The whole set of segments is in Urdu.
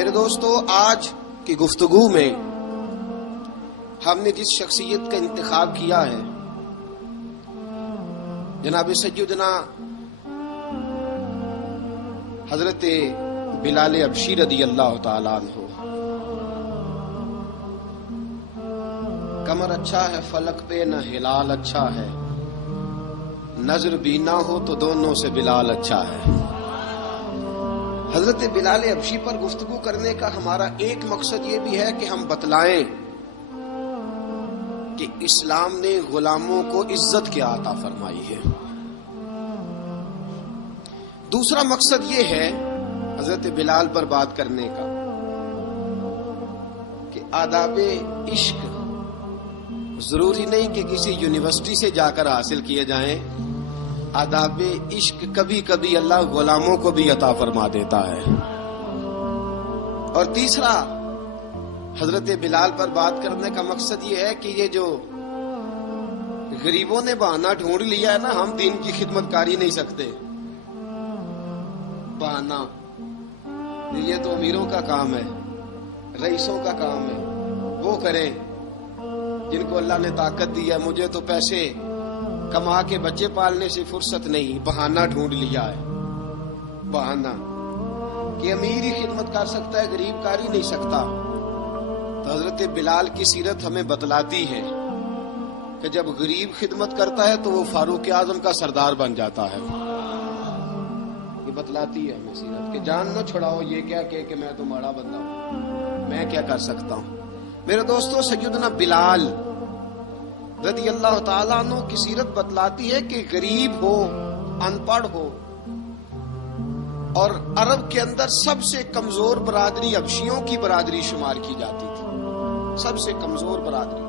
میرے دوستو، آج کی گفتگو میں ہم نے جس شخصیت کا انتخاب کیا ہے جناب سیدنا حضرت بلال حبشی رضی اللہ تعالیٰ عنہ۔ کمر اچھا ہے فلک پہ نہ ہلال اچھا ہے، نظر بھی نہ ہو تو دونوں سے بلال اچھا ہے۔ حضرت بلال حبشی پر گفتگو کرنے کا ہمارا ایک مقصد یہ بھی ہے کہ ہم بتلائیں کہ اسلام نے غلاموں کو عزت کیا عطا فرمائی ہے۔ دوسرا مقصد یہ ہے حضرت بلال پر بات کرنے کا کہ آداب عشق ضروری نہیں کہ کسی یونیورسٹی سے جا کر حاصل کیے جائیں، آداب عشق کبھی کبھی اللہ غلاموں کو بھی عطا فرما دیتا ہے۔ اور تیسرا حضرت بلال پر بات کرنے کا مقصد یہ ہے کہ یہ جو غریبوں نے بہانہ ڈھونڈ لیا ہے نا، ہم دین کی خدمت کر ہی نہیں سکتے، بہانہ یہ تو امیروں کا کام ہے، رئیسوں کا کام ہے، وہ کریں جن کو اللہ نے طاقت دی ہے۔ مجھے تو پیسے کما کے بچے پالنے سے فرصت نہیں، بہانہ ڈھونڈ لیا ہے، بہانہ کہ امیر ہی خدمت کر سکتا ہے، غریب کر ہی نہیں سکتا۔ تو حضرت بلال کی سیرت ہمیں بتلاتی ہے کہ جب غریب خدمت کرتا ہے تو وہ فاروق اعظم کا سردار بن جاتا ہے۔ یہ بتلاتی ہے ہمیں سیرت کہ جان نہ چھڑاؤ یہ کیا کہ میں تو ماڑا بندہ ہوں، میں کیا کر سکتا ہوں۔ میرے دوستو، سیدنا بلال رضی اللہ تعالیٰ عنہ کی سیرت بتلاتی ہے کہ غریب ہو، ان پڑھ ہو، اور عرب کے اندر سب سے کمزور برادری حبشیوں کی برادری شمار کی جاتی تھی، سب سے کمزور برادری۔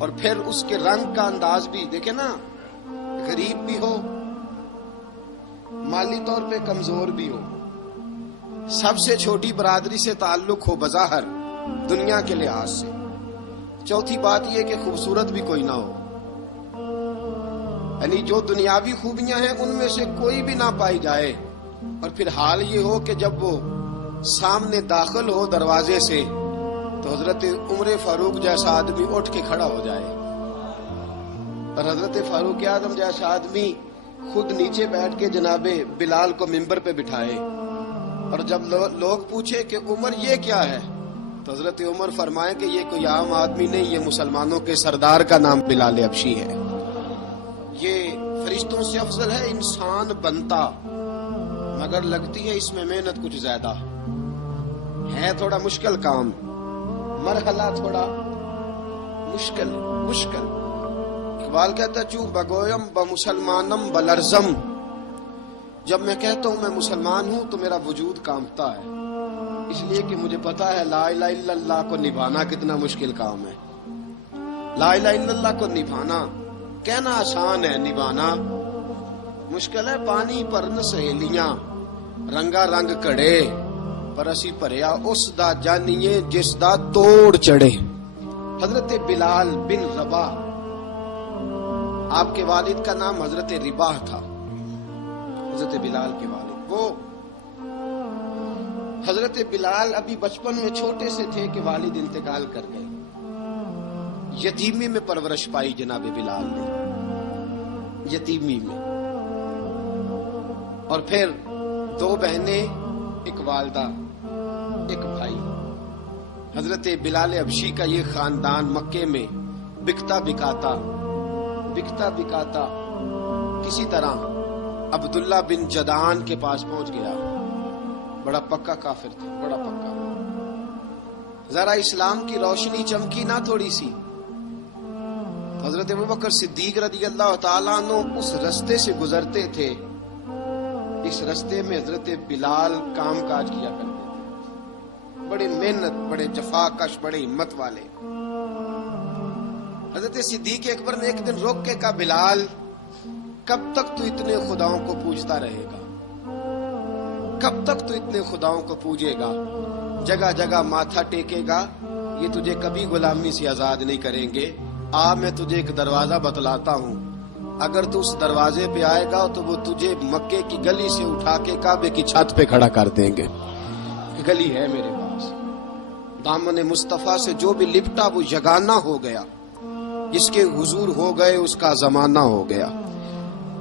اور پھر اس کے رنگ کا انداز بھی دیکھیں نا، غریب بھی ہو، مالی طور پہ کمزور بھی ہو، سب سے چھوٹی برادری سے تعلق ہو بظاہر دنیا کے لحاظ سے۔ چوتھی بات یہ کہ خوبصورت بھی کوئی نہ ہو، یعنی جو دنیاوی خوبیاں ہیں ان میں سے کوئی بھی نہ پائی جائے، اور پھر حال یہ ہو کہ جب وہ سامنے داخل ہو دروازے سے تو حضرت عمر فاروق جیسا آدمی اٹھ کے کھڑا ہو جائے، اور حضرت فاروق اعظم جیسا آدمی خود نیچے بیٹھ کے جناب بلال کو منبر پہ بٹھائے، اور جب لوگ پوچھے کہ عمر یہ کیا ہے تو حضرت عمر فرمائے کہ یہ کوئی عام آدمی نہیں، یہ مسلمانوں کے سردار کا نام بلال حبشی ہے، یہ فرشتوں سے افضل ہے، انسان بنتا مگر لگتی ہے اس میں محنت کچھ زیادہ ہے، تھوڑا مشکل کام، مرحلہ تھوڑا مشکل۔ اقبال کہتا ہے چوں بگویم بمسلمانم بلرزم، جب میں کہتا ہوں میں مسلمان ہوں تو میرا وجود کانپتا ہے، اس لیے کہ مجھے پتا ہے لا الہ الا اللہ کو نبھانا کتنا مشکل کام ہے۔ لا الہ الا اللہ کو نبھانا کہنا آسان ہے، نبھانا مشکل ہے۔ پانی پر نہ سہیلیاں رنگا رنگ کڑے، پر اسی پریا اس دا جانیے جس دا توڑ چڑھے۔ حضرت بلال بن رباح، آپ کے والد کا نام حضرت رباح تھا، حضرت بلال کے والد۔ وہ حضرت بلال ابھی بچپن میں چھوٹے سے تھے کہ والد انتقال کر گئے، یتیمی میں پرورش پائی جناب بلال نے، یتیمی میں، اور پھر دو بہنیں، ایک والدہ، ایک بھائی۔ حضرت بلال حبشی کا یہ خاندان مکے میں بکتا بکاتا کسی طرح عبداللہ بن جدعان کے پاس پہنچ گیا۔ بڑا پکا کافر تھا، بڑا پکا۔ ذرا اسلام کی روشنی چمکی نہ تھوڑی سی، حضرت ابوبکر صدیق رضی اللہ تعالیٰ عنہ اس رستے سے گزرتے تھے، اس رستے میں حضرت بلال کام کاج کیا کرتے تھے، بڑے محنت، بڑے جفاکش، بڑے ہمت والے۔ حضرت صدیق اکبر نے ایک دن روک کے کہا بلال کب تک تو اتنے خداؤں کو پوجتا رہے گا، کب تک تو اتنے خداؤں کو پوجے گا، جگہ جگہ ماتھا ٹیکے گا، یہ تجھے کبھی غلامی سے آزاد نہیں کریں گے۔ میں تجھے ایک دروازہ بتلاتا ہوں، اگر تو اس دروازے پہ آئے گا تو وہ تجھے مکے کی گلی سے اٹھا کے کعبے کی چھت پہ کھڑا کر دیں گے۔ گلی ہے میرے پاس، دامن مصطفیٰ سے جو بھی لپٹا وہ یگانہ ہو گیا، جس کے حضور ہو گئے اس کا زمانہ ہو گیا۔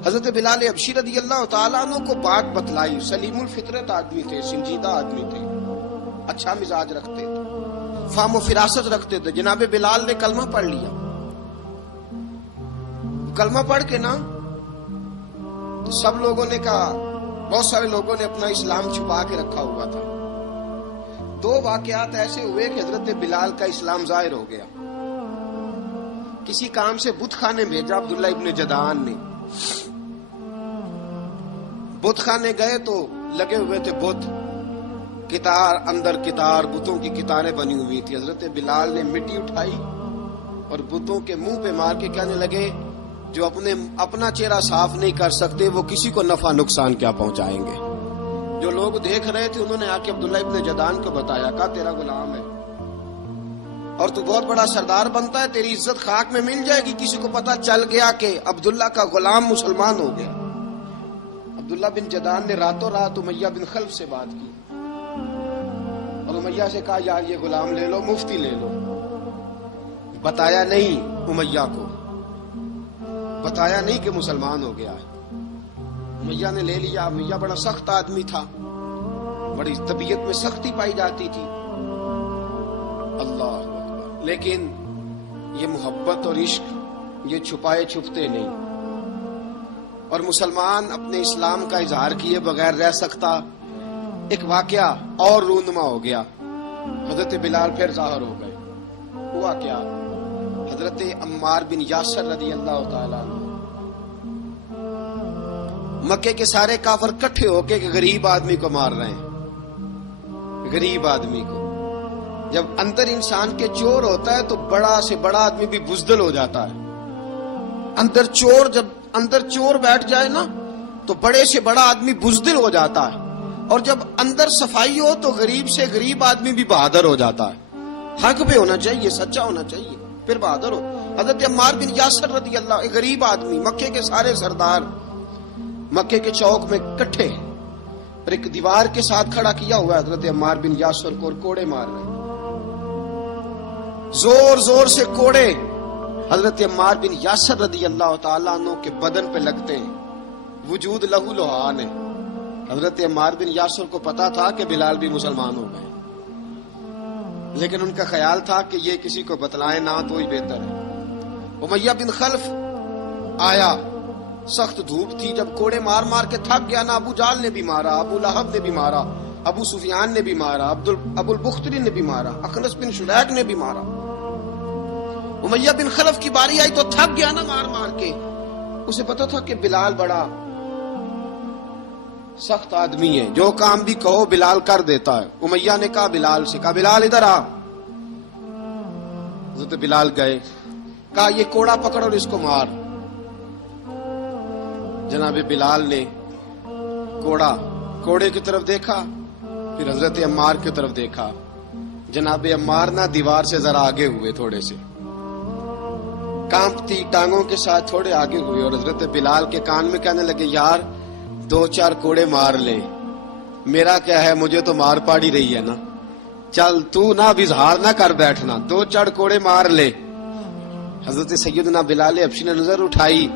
حضرت بلال حبشی رضی اللہ تعالیٰ عنہ کو بات بتلائی، سلیم الفطرت آدمی تھے، سنجیدہ آدمی تھے، اچھا مزاج رکھتے تھے، فہم و فراست رکھتے تھے۔ جناب بلال نے کلمہ پڑھ لیا، کلمہ پڑھ کے نا تو سب لوگوں نے کہا، بہت سارے لوگوں نے اپنا اسلام چھپا کے رکھا ہوا تھا۔ دو واقعات ایسے ہوئے کہ حضرت بلال کا اسلام ظاہر ہو گیا۔ کسی کام سے بت خانے بھیجا عبداللہ ابن جدعان نے، بت خانے گئے تو لگے ہوئے تھے بت، کتار اندر کتار، بتوں کی کتاریں بنی ہوئی تھی۔ حضرت بلال نے مٹی اٹھائی اور بتوں کے منہ پہ مار کے کہنے لگے، جو اپنا چہرہ صاف نہیں کر سکتے وہ کسی کو نفع نقصان کیا پہنچائیں گے۔ جو لوگ دیکھ رہے تھے انہوں نے آ کے عبداللہ ابن جدعان کو بتایا، کہا تیرا غلام ہے اور تو بہت بڑا سردار بنتا ہے، تیری عزت خاک میں مل جائے گی۔ کسی کو پتا چل گیا کہ عبداللہ کا غلام مسلمان ہو گیا۔ عبداللہ بن جدعان نے راتوں رات امیہ بن خلف سے بات کی اور امیہ سے کہا، یار یہ غلام لے لو، مفتی لے لو۔ بتایا نہیں امیہ کو، بتایا نہیں کہ مسلمان ہو گیا ہے۔ امیہ نے لے لیا۔ امیہ بڑا سخت آدمی تھا، بڑی طبیعت میں سختی پائی جاتی تھی، اللہ اکبر۔ لیکن یہ محبت اور عشق یہ چھپائے چھپتے نہیں، اور مسلمان اپنے اسلام کا اظہار کیے بغیر رہ سکتا۔ ایک واقعہ اور رونما ہو گیا، حضرت بلال پھر ظاہر ہو گئے۔ ہوا کیا؟ حضرت عمار بن یاسر رضی اللہ تعالیٰ عنہ، مکے کے سارے کافر کٹھے ہو کے غریب آدمی کو مار رہے ہیں، غریب آدمی کو۔ جب اندر انسان کے چور ہوتا ہے تو بڑا سے بڑا آدمی بھی بزدل ہو جاتا ہے۔ جب اندر چور بیٹھ جائے نا تو بڑے سے بڑا آدمی بزدل ہو جاتا ہے، اور جب اندر صفائی ہو تو غریب سے غریب آدمی بھی بہادر ہو جاتا ہے۔ حق پہ ہونا چاہیے، سچا ہونا چاہیے، پھر بہادر ہو۔ حضرت عمار بن یاسر رضی اللہ، ایک غریب آدمی، مکے کے سارے سردار مکے کے چوک میں کٹھے اور ایک دیوار کے ساتھ کھڑا کیا ہوا ہے حضرت عمار بن یاسر کو، اور کوڑے مار رہے ہیں، زور زور سے کوڑے حضرت عمار بن یاسر رضی اللہ تعالیٰ عنہ کے بدن پہ لگتے ہیں، وجود لہو لہان ہے۔ حضرت عمار بن یاسر کو پتا تھا کہ بلال بھی مسلمان ہو گئے، لیکن ان کا خیال تھا کہ یہ کسی کو بتلائے نہ تو ہی بہتر ہے۔ امیہ بن خلف آیا، سخت دھوپ تھی، جب کوڑے مار مار کے تھک گیا نا، ابو جال نے بھی مارا، ابو لہب نے بھی مارا، ابو سفیان نے بھی مارا، ابو البختری نے بھی مارا، اخنس بن شلیک نے بھی مارا۔ امیہ بن خلف کی باری آئی تو تھک گیا نا مار مار کے، اسے پتا تھا کہ بلال بڑا سخت آدمی ہے، جو کام بھی کہو بلال کر دیتا ہے۔ امیہ نے کہا بلال سے، کہا بلال ادھر آ۔ حضرت بلال گئے، کہا یہ کوڑا پکڑ اور اس کو مار۔ جناب بلال نے کوڑے کی طرف دیکھا، پھر حضرت عمار کی طرف دیکھا۔ جناب عمار نہ دیوار سے ذرا آگے ہوئے، تھوڑے سے کانپتی ٹانگوں کے ساتھ تھوڑے آگے ہوئے، اور حضرت بلال کے کان میں کہنے لگے، یار 2-4 کوڑے مار لے، میرا کیا ہے، مجھے تو مار پاڑی رہی ہے نا، چل تو نہ اب اظہار نہ کر بیٹھنا، 2-4 کوڑے مار لے۔ حضرت سیدنا بلال حبشی نے نظر اٹھائی،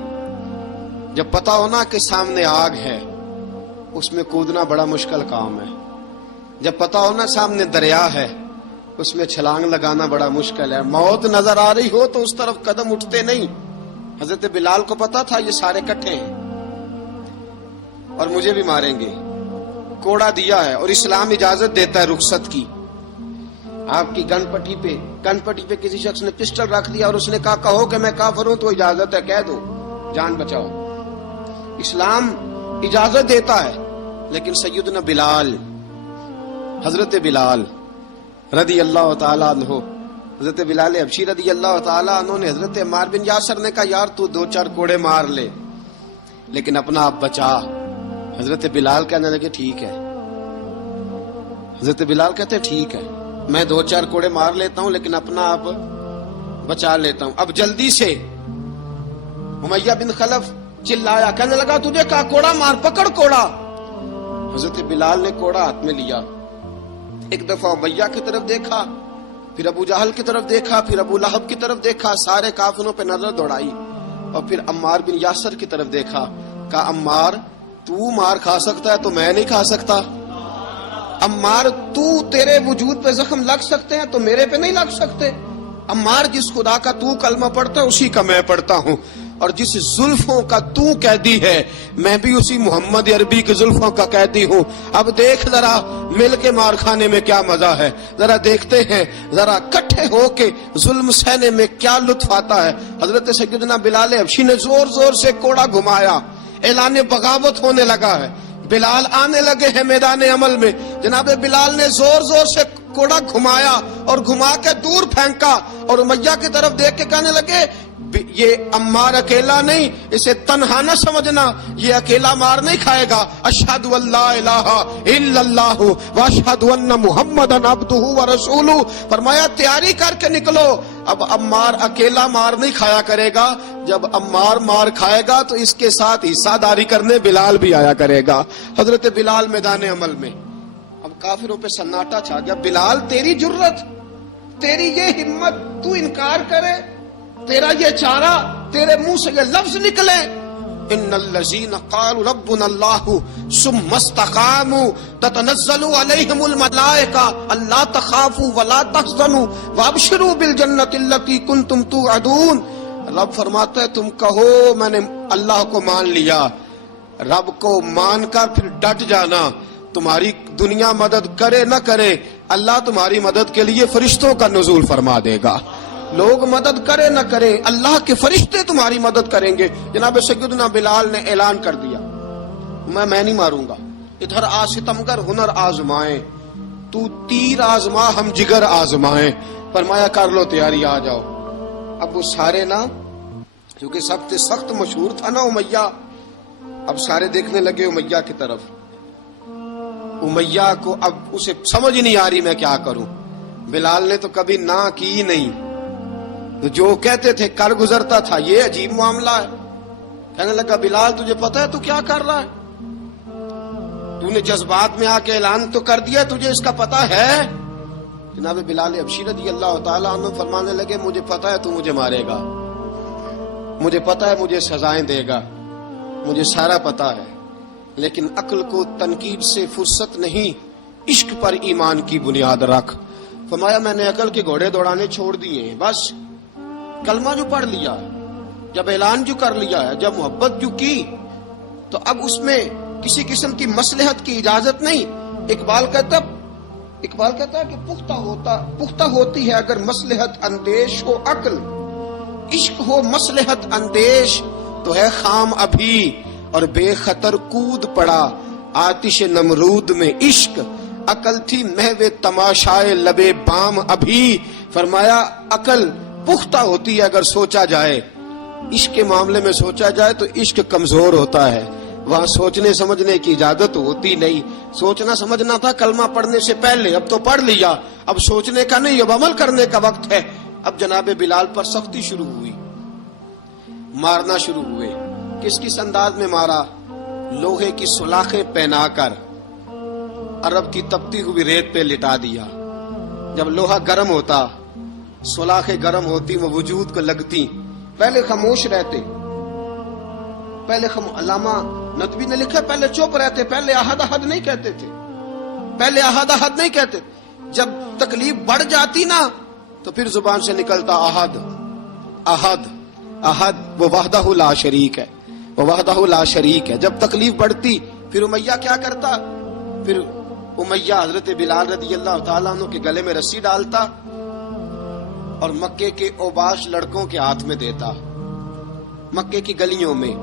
جب پتا ہونا کہ سامنے آگ ہے اس میں کودنا بڑا مشکل کام ہے، جب پتا ہونا سامنے دریا ہے اس میں چھلانگ لگانا بڑا مشکل ہے، موت نظر آ رہی ہو تو اس طرف قدم اٹھتے نہیں۔ حضرت بلال کو پتا تھا یہ سارے کٹھے ہیں اور مجھے بھی ماریں گے، کوڑا دیا ہے، اور اسلام اجازت دیتا ہے رخصت کی۔ آپ کی گن پٹی پہ کسی شخص نے پسٹل رکھ دیا اور اس نے کہا کہو کہ میں کافر ہوں تو اجازت ہے، کہہ دو، جان بچاؤ۔ اسلام اجازت دیتا ہے، لیکن سیدنا بلال، حضرت بلال رضی اللہ تعالیٰ عنہ، حضرت بلال حبشی رضی اللہ تعالیٰ عنہ نے حضرت عمار بن یاسر نے کہا یار تو 2-4 کوڑے مار لے لیکن اپنا آپ بچا۔ حضرت بلال کہنے لگے ٹھیک ہے، حضرت بلال کہتے ٹھیک ہے، میں 2-4 کوڑے مار لیتا ہوں لیکن اپنا آپ بچا لیتا ہوں۔ اب جلدی سے امیہ بن خلف چلایا، کہنے لگا تجھے کہا کوڑا مار، پکڑ کوڑا۔ حضرت بلال نے کوڑا ہاتھ میں لیا، ایک دفعہ امیہ کی طرف دیکھا، پھر ابو جہل کی طرف دیکھا، پھر ابو لہب کی طرف دیکھا، سارے کافروں پہ نظر دوڑائی، اور پھر عمار بن یاسر کی طرف دیکھا، کہا عمار تو مار کھا سکتا ہے تو میں نہیں کھا سکتا؟ عمار تیرے وجود پہ زخم لگ سکتے ہیں تو میرے پہ نہیں لگ سکتے؟ عمار جس خدا کا تو کلمہ پڑھتا ہے اسی کا میں پڑھتا ہوں، اور جس زلفوں کا تو قیدی ہے میں بھی اسی محمد عربی کی زلفوں کا قیدی ہوں۔ اب دیکھ ذرا مل کے مار کھانے میں کیا مزہ ہے، ذرا دیکھتے ہیں ذرا کٹھے ہو کے ظلم سہنے میں کیا لطف آتا ہے۔ حضرت سیدنا بلال حبشی نے زور زور سے کوڑا گھمایا، اعلان بغاوت ہونے لگا ہے، بلال آنے لگے ہیں میدان عمل میں، جناب بلال نے زور زور سے کوڑا گھمایا اور گھما کے دور پھینکا، اور امیہ کی طرف دیکھ کے کہنے لگے یہ عمار اکیلا نہیں، اسے تنہا نہ سمجھنا، یہ اکیلا مار نہیں کھائے گا۔ اشہد ان لا الہ الا اللہ واشہد ان محمدا عبدہ ورسولہ، فرمایا تیاری کر کے نکلو، اب عمار اکیلا مار نہیں کھایا کرے گا، جب عمار مار کھائے گا تو اس کے ساتھ حصہ داری کرنے بلال بھی آیا کرے گا۔ حضرت بلال میدان عمل میں، اب کافروں پہ سناٹا چھا گیا۔ بلال تیری جرت، تیری یہ ہمت، تو انکار کرے، تیرا یہ چارہ، تیرے منہ سے یہ لفظ نکلے، ان الذین قالوا ربنا اللہ ثم استقاموا تتنزل علیہم الملائکہ الا تخافوا ولا تحزنوا وابشروا بالجنۃ التی کنتم توعدون۔ رب فرماتا ہے تم کہو میں نے اللہ کو مان لیا، رب کو مان کر پھر ڈٹ جانا، تمہاری دنیا مدد کرے نہ کرے اللہ تمہاری مدد کے لیے فرشتوں کا نزول فرما دے گا، لوگ مدد کرے نہ کرے اللہ کے فرشتے تمہاری مدد کریں گے۔ جناب سیدنا بلال نے اعلان کر دیا میں نہیں ماروں گا، ادھر آ ستمگر ہنر آزمائیں، تو تیر آزما ہم جگر آزمائیں، فرمایا کر لو تیاری آ جاؤ۔ اب وہ سارے نا کیونکہ سب سے سخت مشہور تھا نا امیہ، اب سارے دیکھنے لگے امیہ کی طرف، امیہ کو اب اسے سمجھ نہیں آ رہی میں کیا کروں۔ بلال نے تو کبھی نہ کی نہیں، جو کہتے تھے کر گزرتا تھا، یہ عجیب معاملہ ہے۔ کہنے لگا بلال تجھے پتا ہے تو کیا کر رہا ہے؟ تو نے جذبات میں آ کے اعلان تو کر دیا، تجھے اس کا پتا ہے؟ جناب بلال حبشی رضی اللہ تعالیٰ عنہ فرمانے لگے مجھے پتا ہے تو مجھے مارے گا، مجھے پتا ہے مجھے سزائیں دے گا، مجھے سارا پتا ہے، لیکن عقل کو تنقید سے فرصت نہیں، عشق پر ایمان کی بنیاد رکھ۔ فرمایا میں نے عقل کے گھوڑے دوڑانے چھوڑ دیے ہیں، بس کلمہ جو پڑھ لیا ہے، جب اعلان جو کر لیا ہے، جب محبت جو کی تو اب اس میں کسی قسم کی مصلحت کی اجازت نہیں۔ اقبال کہتا ہے کہ پختہ ہوتی ہے اگر مصلحت اندیش ہو عقل، عشق ہو مصلحت اندیش تو ہے خام ابھی، اور بے خطر کود پڑا آتش نمرود میں عشق، عقل تھی محو تماشائے لبے بام ابھی۔ فرمایا عقل پختہ ہوتی ہے اگر سوچا جائے، عشق کے معاملے میں سوچا جائے تو عشق کمزور ہوتا ہے، وہاں سوچنے سمجھنے کی اجازت ہوتی نہیں۔ سوچنا سمجھنا تھا کلمہ پڑھنے سے پہلے، اب تو پڑھ لیا، اب سوچنے کا نہیں، اب عمل کرنے کا وقت ہے۔ اب جناب بلال پر سختی شروع ہوئی، مارنا شروع ہوئے۔ کس انداز میں مارا؟ لوہے کی سلاخیں پہنا کر عرب کی تپتی ہوئی ریت پہ لٹا دیا۔ جب لوہا گرم ہوتا، سلاخیں گرم ہوتی، وہ وجود کو لگتی، پہلے خاموش رہتے، پہلے علامہ ندوی نے لکھا پہلے چپ رہتے، پہلے احد احد نہیں کہتے تھے، پہلے احد احد نہیں کہتے، جب تکلیف بڑھ جاتی نا تو پھر زبان سے نکلتا احد احد احد، وہ وحدہ لا شریک ہے، وہ وحدہ لا شریک ہے۔ جب تکلیف بڑھتی پھر امیہ کیا کرتا؟ پھر امیہ حضرت بلال رضی اللہ تعالیٰ عنہ کے گلے میں رسی ڈالتا اور مکے کے اوباش لڑکوں کے ہاتھ میں دیتا۔ مکے کی گلیوں میں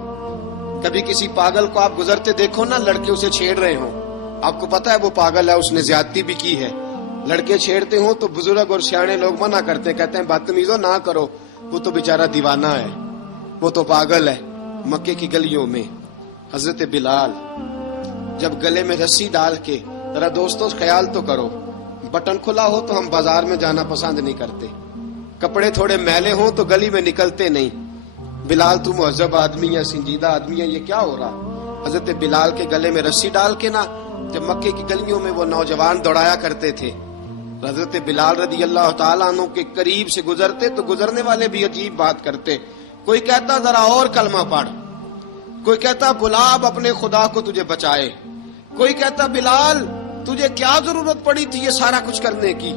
کبھی کسی پاگل کو آپ گزرتے دیکھو نا، لڑکے اسے چھیڑ رہے ہوں، آپ کو پتا ہے وہ پاگل ہے، اس نے زیادتی بھی کی ہے، لڑکے چھیڑتے ہوں تو بزرگ اور سیانے لوگ منع کرتے، کہتے ہیں بدتمیزوں نہ کرو، وہ تو بیچارہ دیوانہ ہے، وہ تو پاگل ہے۔ مکے کی گلیوں میں حضرت بلال جب گلے میں رسی ڈال کے، ذرا دوستوں خیال تو کرو، بٹن کھلا ہو تو ہم بازار میں جانا پسند نہیں کرتے، کپڑے تھوڑے میلے ہوں تو گلی میں نکلتے نہیں۔ بلال تو مہذب آدمی ہے، سنجیدہ آدمی ہے، یہ کیا ہو رہا؟ حضرت بلال کے گلے میں رسی ڈال کے نا جب مکے کی گلیوں میں وہ نوجوان دوڑایا کرتے تھے، حضرت بلال رضی اللہ تعالیٰ عنہ کے قریب سے گزرتے تو گزرنے والے بھی عجیب بات کرتے. کوئی کہتا ذرا اور کلمہ پڑھ، کوئی کہتا بلا اب اپنے خدا کو تجھے بچائے، کوئی کہتا بلال تجھے کیا ضرورت پڑی تھی یہ سارا کچھ کرنے کی.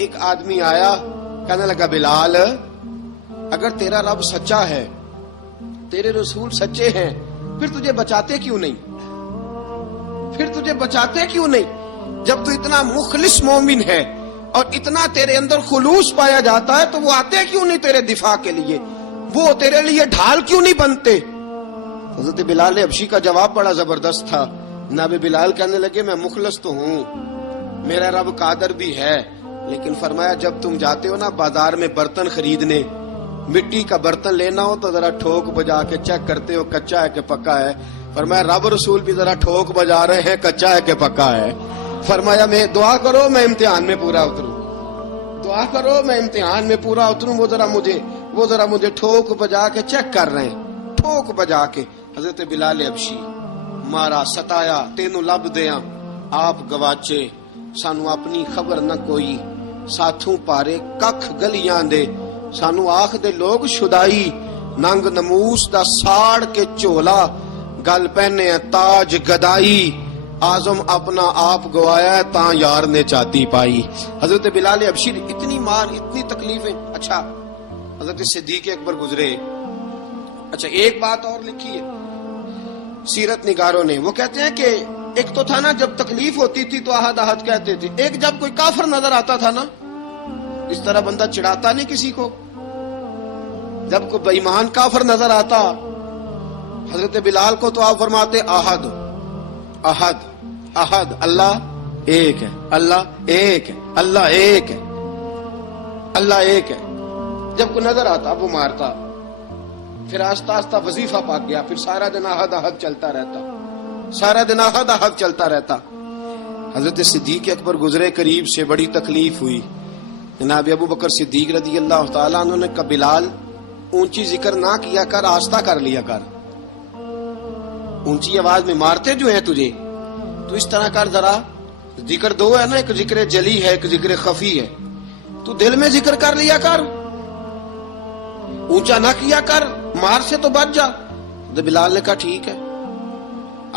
ایک آدمی آیا کہنے لگا بلال اگر تیرا رب سچا ہے، تیرے رسول سچے ہیں، پھر تجھے بچاتے کیوں نہیں؟ پھر تجھے بچاتے کیوں نہیں؟ جب تو اتنا مخلص مومن ہے اور اتنا تیرے اندر خلوص پایا جاتا ہے تو وہ آتے کیوں نہیں تیرے دفاع کے لیے؟ وہ تیرے لیے ڈھال کیوں نہیں بنتے؟ حضرت بلال حبشی کا جواب بڑا زبردست تھا. جناب بلال کہنے لگے میں مخلص تو ہوں، میرا رب قادر بھی ہے، لیکن فرمایا جب تم جاتے ہو نا بازار میں برتن خریدنے، مٹی کا برتن لینا ہو تو ذرا ٹھوک بجا کے چیک کرتے ہو کچا ہے کہ پکا ہے. فرمایا رب رسول بھی ذرا ٹھوک بجا رہے ہیں کچا ہے کہ پکا ہے. فرمایا میں دعا کرو میں امتحان میں پورا اتروں، دعا کرو میں امتحان میں پورا اتروں. وہ ذرا مجھے ٹھوک بجا کے چیک کر رہے ہیں، ٹھوک بجا کے. حضرت بلال حبشی مارا ستایا تینوں لب دیاں آپ گواچے، سانو اپنی خبر نہ کوئی، ساتھوں پارے ککھ گلیاں دے، سانو آخ دے لوگ شدائی، ننگ نموس دا ساڑ کے چولا، گل پہنے تاج گدائی، آزم اپنا آپ گوایا تاں یار نے چاتی پائی. حضرت بلال حبشی اتنی مار اتنی تکلیفیں. اچھا حضرت صدیق اکبر گزرے. اچھا ایک بات اور لکھی ہے سیرت نگاروں نے، وہ کہتے ہیں کہ ایک تو تھا نا جب تکلیف ہوتی تھی تو احد احد کہتے تھے، ایک جب کوئی کافر نظر آتا تھا نا اس طرح بندہ چڑھاتا نہیں کسی کو، جب کوئی بے ایمان کافر نظر آتا حضرت بلال کو تو آپ فرماتے احد احد احد، اللہ ایک ہے، اللہ ایک ہے، اللہ ایک ہے، اللہ ایک ہے. جب کوئی نظر آتا وہ مارتا، پھر آہستہ آہستہ وظیفہ پاک گیا، پھر سارا دن احد احد چلتا رہتا، سارا دن احد احد چلتا رہتا. حضرت صدیق اکبر گزرے قریب سے، بڑی تکلیف ہوئی. جناب ابو بکر صدیق رضی اللہ تعالیٰ عنہ نے کہا بلال اونچی ذکر نہ کیا کر، آہستہ کر لیا کر، اونچی آواز میں مارتے جو ہیں تجھے تو اس طرح کر، ذرا ذکر دو ہے نا، ایک ذکر جلی ہے ایک ذکر خفی ہے، تو دل میں ذکر کر لیا کر، اونچا نہ کیا کر، مار سے تو بچ جا. تو بلال نے کہا ٹھیک ہے،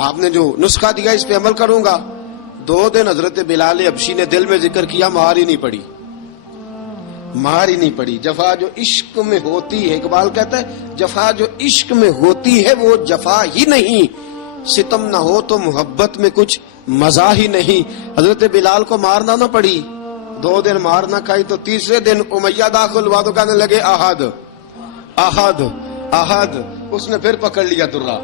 آپ نے جو نسخہ دیا اس پہ عمل کروں گا. 2 دن حضرت بلال حبشی نے دل میں ذکر کیا، مار ہی نہیں پڑی، مار ہی نہیں پڑی. جفا جو عشق میں ہوتی ہے، اقبال کہتا ہے جفا جو عشق میں ہوتی ہے وہ جفا ہی نہیں، ستم نہ ہو تو محبت میں کچھ مزہ ہی نہیں. حضرت بلال کو مارنا نہ پڑی، 2 دن مار نہ کھائی تو تیسرے دن امیہ داخل ہوا تو کہنے لگے احد احد احد. اس نے پھر پکڑ لیا درہ،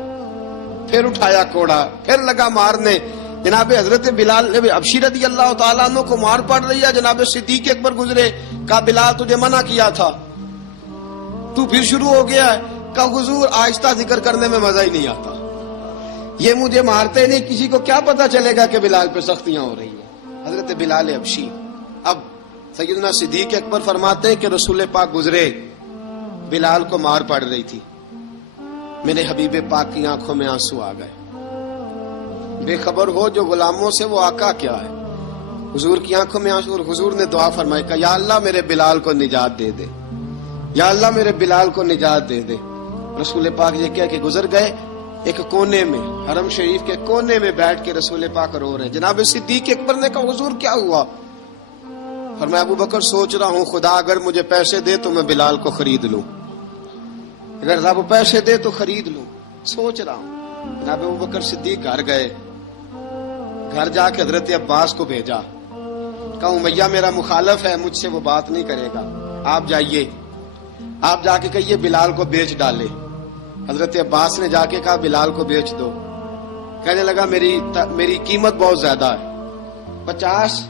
پھر اٹھایا کوڑا، پھر لگا مارنے. جناب حضرت بلال حبشی رضی اللہ تعالیٰ عنہ کو مار پڑ رہی ہے. جناب صدیق اکبر گزرے، کہا بلال تجھے منع کیا تھا، تو پھر شروع ہو گیا ہے. کہا حضور آہستہ ذکر کرنے میں مزہ ہی نہیں آتا، یہ مجھے مارتے نہیں، کسی کو کیا پتا چلے گا کہ بلال پہ سختیاں ہو رہی ہیں. حضرت بلال حبشی. اب سیدنا صدیق اکبر فرماتے ہیں کہ رسول پاک گزرے، بلال کو مار پڑ رہی تھی، میرے حبیب پاک کی آنکھوں میں آنسو آ گئے. بے خبر ہو جو غلاموں سے وہ آقا کیا ہے. حضور کی آنکھوں میں آنسو، اور حضور نے دعا فرمائی کہ یا اللہ میرے بلال کو نجات دے دے، یا اللہ میرے بلال کو نجات دے دے. رسول پاک یہ کہہ کے گزر گئے. ایک کونے میں حرم شریف کے کونے میں بیٹھ کے رسول پاک رو رہے ہیں. جناب صدیق اکبر نے کہا حضور کیا ہوا؟ فرمایا ابو بکر سوچ رہا ہوں خدا اگر مجھے پیسے دے تو میں بلال کو خرید لوں، اگر رب پیسے دے تو خرید لوں، سوچ رہا ہوں. جناب ابو بکر صدیق گھر گئے، گھر جا کے حضرت عباس کو بھیجا، کہا امیہ میرا مخالف ہے، مجھ سے وہ بات نہیں کرے گا، آپ جائیے، آپ جا کے کہیے بلال کو بیچ ڈالے. حضرت عباس نے جا کے کہا بلال کو بیچ دو. کہنے لگا میری قیمت بہت زیادہ ہے، 50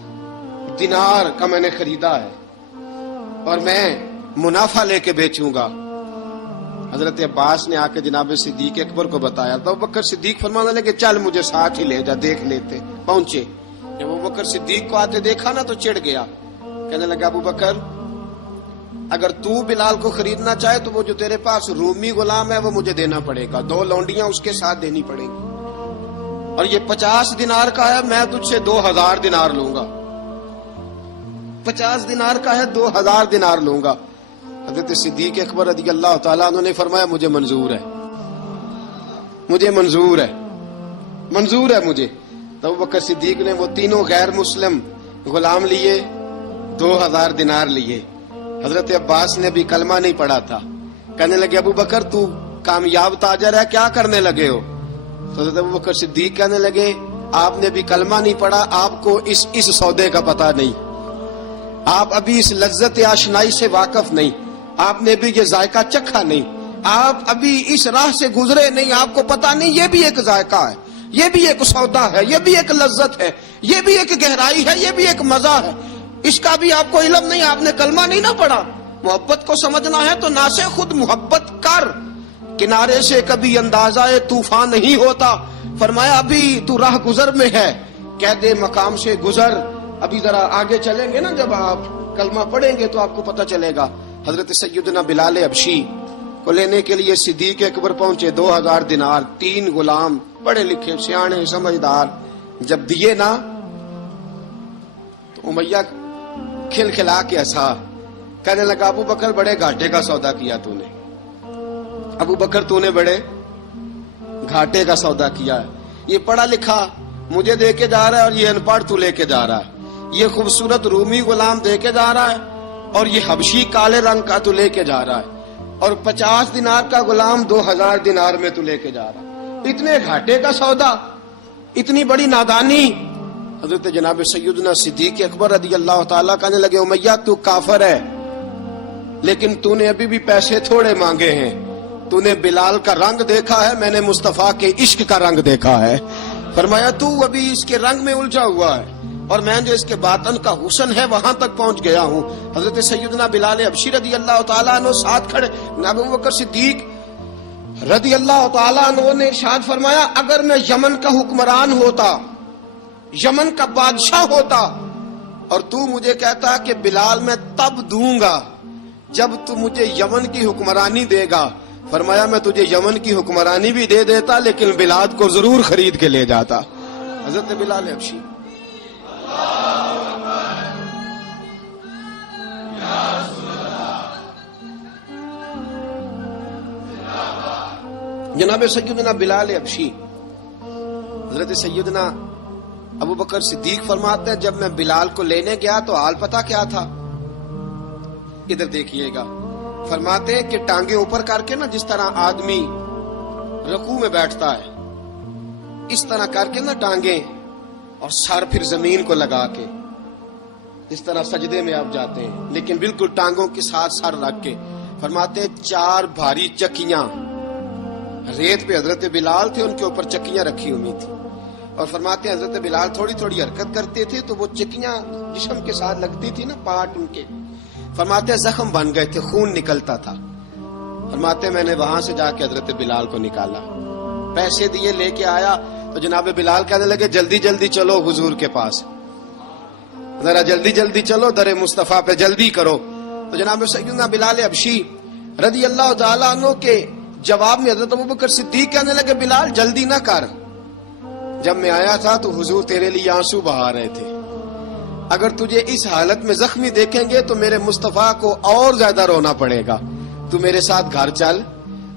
دینار کا میں نے خریدا ہے اور میں منافع لے کے بیچوں گا. حضرت عباس نے آ کے جناب صدیق اکبر کو بتایا تو ابو بکر صدیق فرمانے لگے چل مجھے ساتھ ہی لے جا، دیکھ لیتے. پہنچے، جب ابو بکر صدیق کو آتے دیکھا نا تو چڑ گیا. کہنے لگا ابو بکر اگر تو بلال کو خریدنا چاہے تو وہ جو تیرے پاس رومی غلام ہے وہ مجھے دینا پڑے گا، 2 لونڈیاں اس کے ساتھ دینی پڑے گی. اور یہ 50 دینار کا ہے، میں تجھ سے 2000 دینار لوں گا. 50 دینار کا ہے، 2000 دینار لوں گا. حضرت صدیق اکبر رضی اللہ تعالیٰ عنہ نے فرمایا مجھے منظور ہے، مجھے منظور ہے، منظور ہے مجھے. تو ابو بکر صدیق نے وہ تینوں غیر مسلم غلام لیے، 2000 دینار لیے. حضرت عباس نے بھی کلمہ نہیں پڑھا تھا. کہنے لگے ابو بکر تو کامیاب تاجر ہے، کیا کرنے لگے ہو؟ تو حضرت ابو بکر صدیق کہنے لگے آپ نے بھی کلمہ نہیں پڑھا، آپ کو اس سودے کا پتہ نہیں، آپ ابھی اس لذت آشنائی سے واقف نہیں، آپ نے بھی یہ ذائقہ چکھا نہیں، آپ ابھی اس راہ سے گزرے نہیں، آپ کو پتہ نہیں یہ بھی ایک ذائقہ ہے، یہ بھی ایک سودا ہے، یہ بھی ایک لذت ہے، یہ بھی ایک گہرائی ہے، یہ بھی ایک مزہ ہے، اس کا بھی آپ کو علم نہیں، آپ نے کلمہ نہیں نہ پڑھا. محبت کو سمجھنا ہے تو نہ سے خود محبت کر، کنارے سے کبھی اندازہ طوفان نہیں ہوتا. فرمایا ابھی تو راہ گزر میں ہے، کہہ دے مقام سے گزر. ابھی ذرا آگے چلیں گے نا، جب آپ کلمہ پڑھیں گے تو آپ کو پتہ چلے گا. حضرت سیدنا بلال حبشی کو لینے کے لیے صدیق اکبر پہنچے. 2000 دینار، 3 غلام پڑھے لکھے سیانے سمجھدار. جب دیے نا تو امیہ کھل کھلا کے ہنسا، کہنے لگا ابو بکر بڑے گھاٹے کا سودا کیا تو نے، ابو بکر تو نے بڑے گھاٹے کا سودا کیا ہے. یہ پڑھا لکھا مجھے دے کے جا رہا ہے اور یہ ان پڑھ تو لے کے جا رہا ہے. یہ خوبصورت رومی غلام دے کے جا رہا ہے اور یہ حبشی کالے رنگ کا تو لے کے جا رہا ہے، اور 50 دینار کا غلام 2000 دینار میں تو لے کے جا رہا ہے. اتنے گھاٹے کا سودا، اتنی بڑی نادانی. حضرت جناب سیدنا صدیق اکبر رضی اللہ تعالیٰ کہنے لگے امیہ تو کافر ہے، لیکن تو نے ابھی بھی پیسے تھوڑے مانگے ہیں. تو نے بلال کا رنگ دیکھا ہے، میں نے مصطفیٰ کے عشق کا رنگ دیکھا ہے. فرمایا تو ابھی اس کے رنگ میں الجھا ہوا ہے اور میں جو اس کے باطن کا حسن ہے وہاں تک پہنچ گیا ہوں. حضرت سیدنا بلال حبشی رضی اللہ تعالیٰ عنہ ساتھ کھڑے. ابو بکر صدیق رضی اللہ تعالیٰ عنہ نے ارشاد فرمایا اگر میں یمن کا حکمران ہوتا، یمن کا بادشاہ ہوتا، اور تو مجھے کہتا کہ بلال میں تب دوں گا جب تو مجھے یمن کی حکمرانی دے گا. فرمایا میں تجھے یمن کی حکمرانی بھی دے دیتا لیکن بلال کو ضرور خرید کے لے جاتا. حضرت بلال حبشی جناب سیدنا بلال حبشی حضرت سیدنا ابو بکر صدیق فرماتے ہیں جب میں بلال کو لینے گیا تو حال پتہ کیا تھا؟ ادھر دیکھیے گا. فرماتے ہیں کہ ٹانگیں اوپر کر کے نا، جس طرح آدمی رکوع میں بیٹھتا ہے اس طرح کر کے نا ٹانگیں، اور سر پھر زمین کو لگا کے اس طرح سجدے میں آپ جاتے ہیں، لیکن بالکل ٹانگوں کے ساتھ سر رکھ کے. فرماتے ہیں 4 بھاری چکیاں ریت پہ حضرت بلال تھے، ان کے اوپر چکیاں رکھی ہوئی تھی، اور فرماتے ہیں حضرت بلال تھوڑی تھوڑی حرکت کرتے تھے تو وہ چکیاں جسم کے ساتھ لگتی تھی نا، پارٹ ان کے. فرماتے ہیں زخم بن گئے تھے، خون نکلتا تھا. فرماتے ہیں میں نے وہاں سے جا کے حضرت بلال کو نکالا، پیسے دیے، لے کے آیا تو جناب بلال کہنے لگے جلدی جلدی چلو حضور کے پاس، ذرا جلدی جلدی چلو در مصطفیٰ پہ جلدی کرو. تو جناب سیدنا بلال حبشی رضی اللہ تعالیٰ عنہ کے جواب میں حضرت ابوبکر صدیق کہنے لگے بلال جلدی نہ کر، جب میں آیا تھا تو حضور تیرے لیے آنسو بہا رہے تھے، اگر تجھے اس حالت میں زخمی دیکھیں گے تو میرے مصطفیٰ کو اور زیادہ رونا پڑے گا. تو میرے ساتھ گھر چل،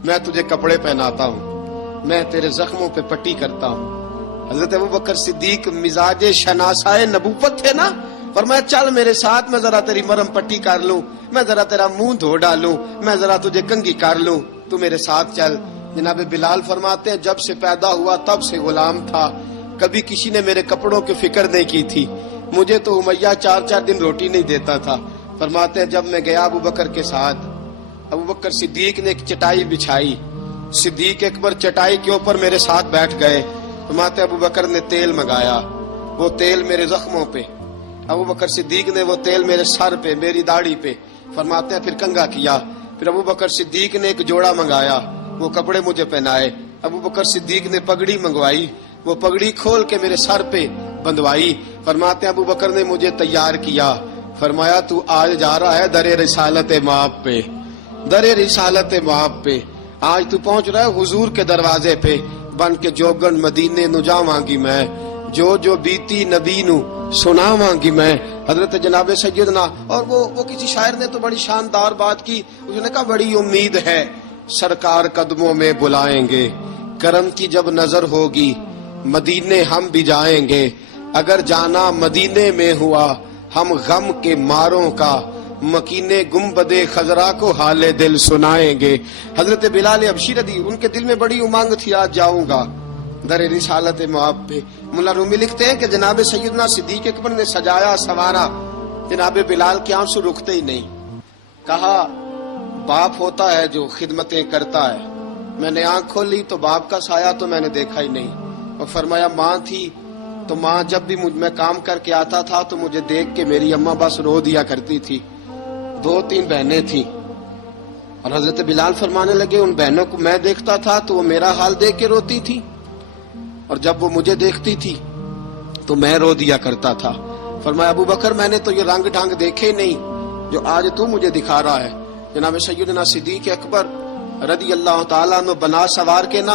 میں تجھے کپڑے پہناتا ہوں، میں تیرے زخموں پہ پٹی کرتا ہوں. حضرت ابوبکر صدیق مزاج شناسائے نبوت تھے نا، فرمایا چل میرے ساتھ، میں ذرا تیری مرہم پٹی کر لوں، میں ذرا تیرا منہ دھو ڈالوں، میں ذرا تجھے کنگھی کر لوں، تو میرے ساتھ چل. جناب بلال فرماتے ہیں جب سے پیدا ہوا تب سے غلام تھا، کبھی کسی نے میرے کپڑوں کی فکر نہیں کی تھی، مجھے تو امیہ 4 دن روٹی نہیں دیتا تھا. فرماتے ہیں جب میں گیا ابو بکر کے ساتھ، ابو بکر صدیق نے ایک چٹائی بچھائی، صدیق اکبر چٹائی کے اوپر میرے ساتھ بیٹھ گئے. فرماتے ابو بکر نے تیل منگایا، وہ تیل میرے زخموں پہ، ابو بکر صدیق نے وہ تیل میرے سر پہ، میری داڑھی پہ. فرماتے ہیں پھر کنگھا کیا، پھر ابو بکر صدیق نے ایک جوڑا منگایا، وہ کپڑے مجھے پہنائے. ابو بکر صدیق نے پگڑی منگوائی، وہ پگڑی کھول کے میرے سر پہ بندوائی. فرماتے ہیں ابو بکر نے مجھے تیار کیا، فرمایا تو آج جا رہا ہے در رسالت مآب پہ، در رسالت مآب پہ، آج تو پہنچ رہا ہے حضور کے دروازے پہ. بن کے جوگن مدینے نو جاواں گی میں، جو بیتی نبی نو سناواں گی میں. حضرت جناب سیدنا، اور وہ کسی شاعر نے تو بڑی شاندار بات کی، اس نے کہا بڑی امید ہے سرکار قدموں میں بلائیں گے، کرم کی جب نظر ہوگی مدینے ہم بھی جائیں گے، اگر جانا مدینے میں ہوا ہم غم کے ماروں کا مکینے گنبدے خضرا کو حال دل سنائیں گے. حضرت بلال حبشی رضی، ان کے دل میں بڑی امنگ تھی، آج جاؤں گا در رسالت معاب پہ. مولا رومی لکھتے ہیں کہ جناب سیدنا صدیق اکبر نے سجایا سوارا، جناب بلال کے آنسو رکتے ہی نہیں. کہا باپ ہوتا ہے جو خدمتیں کرتا ہے. میں نے آنکھ کھولی تو باپ کا سایہ تو میں نے دیکھا ہی نہیں. اور فرمایا ماں تھی تو ماں جب بھی میں کام کر کے آتا تھا تو مجھے دیکھ کے میری اماں بس رو دیا کرتی تھی. 2-3 بہنیں تھیں. اور حضرت بلال فرمانے لگے ان بہنوں کو میں دیکھتا تھا تو وہ میرا حال دیکھ کے روتی تھی، اور جب وہ مجھے دیکھتی تھی تو میں رو دیا کرتا تھا. فرمایا ابو بکر میں نے تو یہ رنگ ڈھنگ دیکھے نہیں جو آج تو مجھے دکھا رہا ہے. جناب سیدنا صدیق اکبر رضی اللہ تعالیٰ عنہ بنا سوار کے نا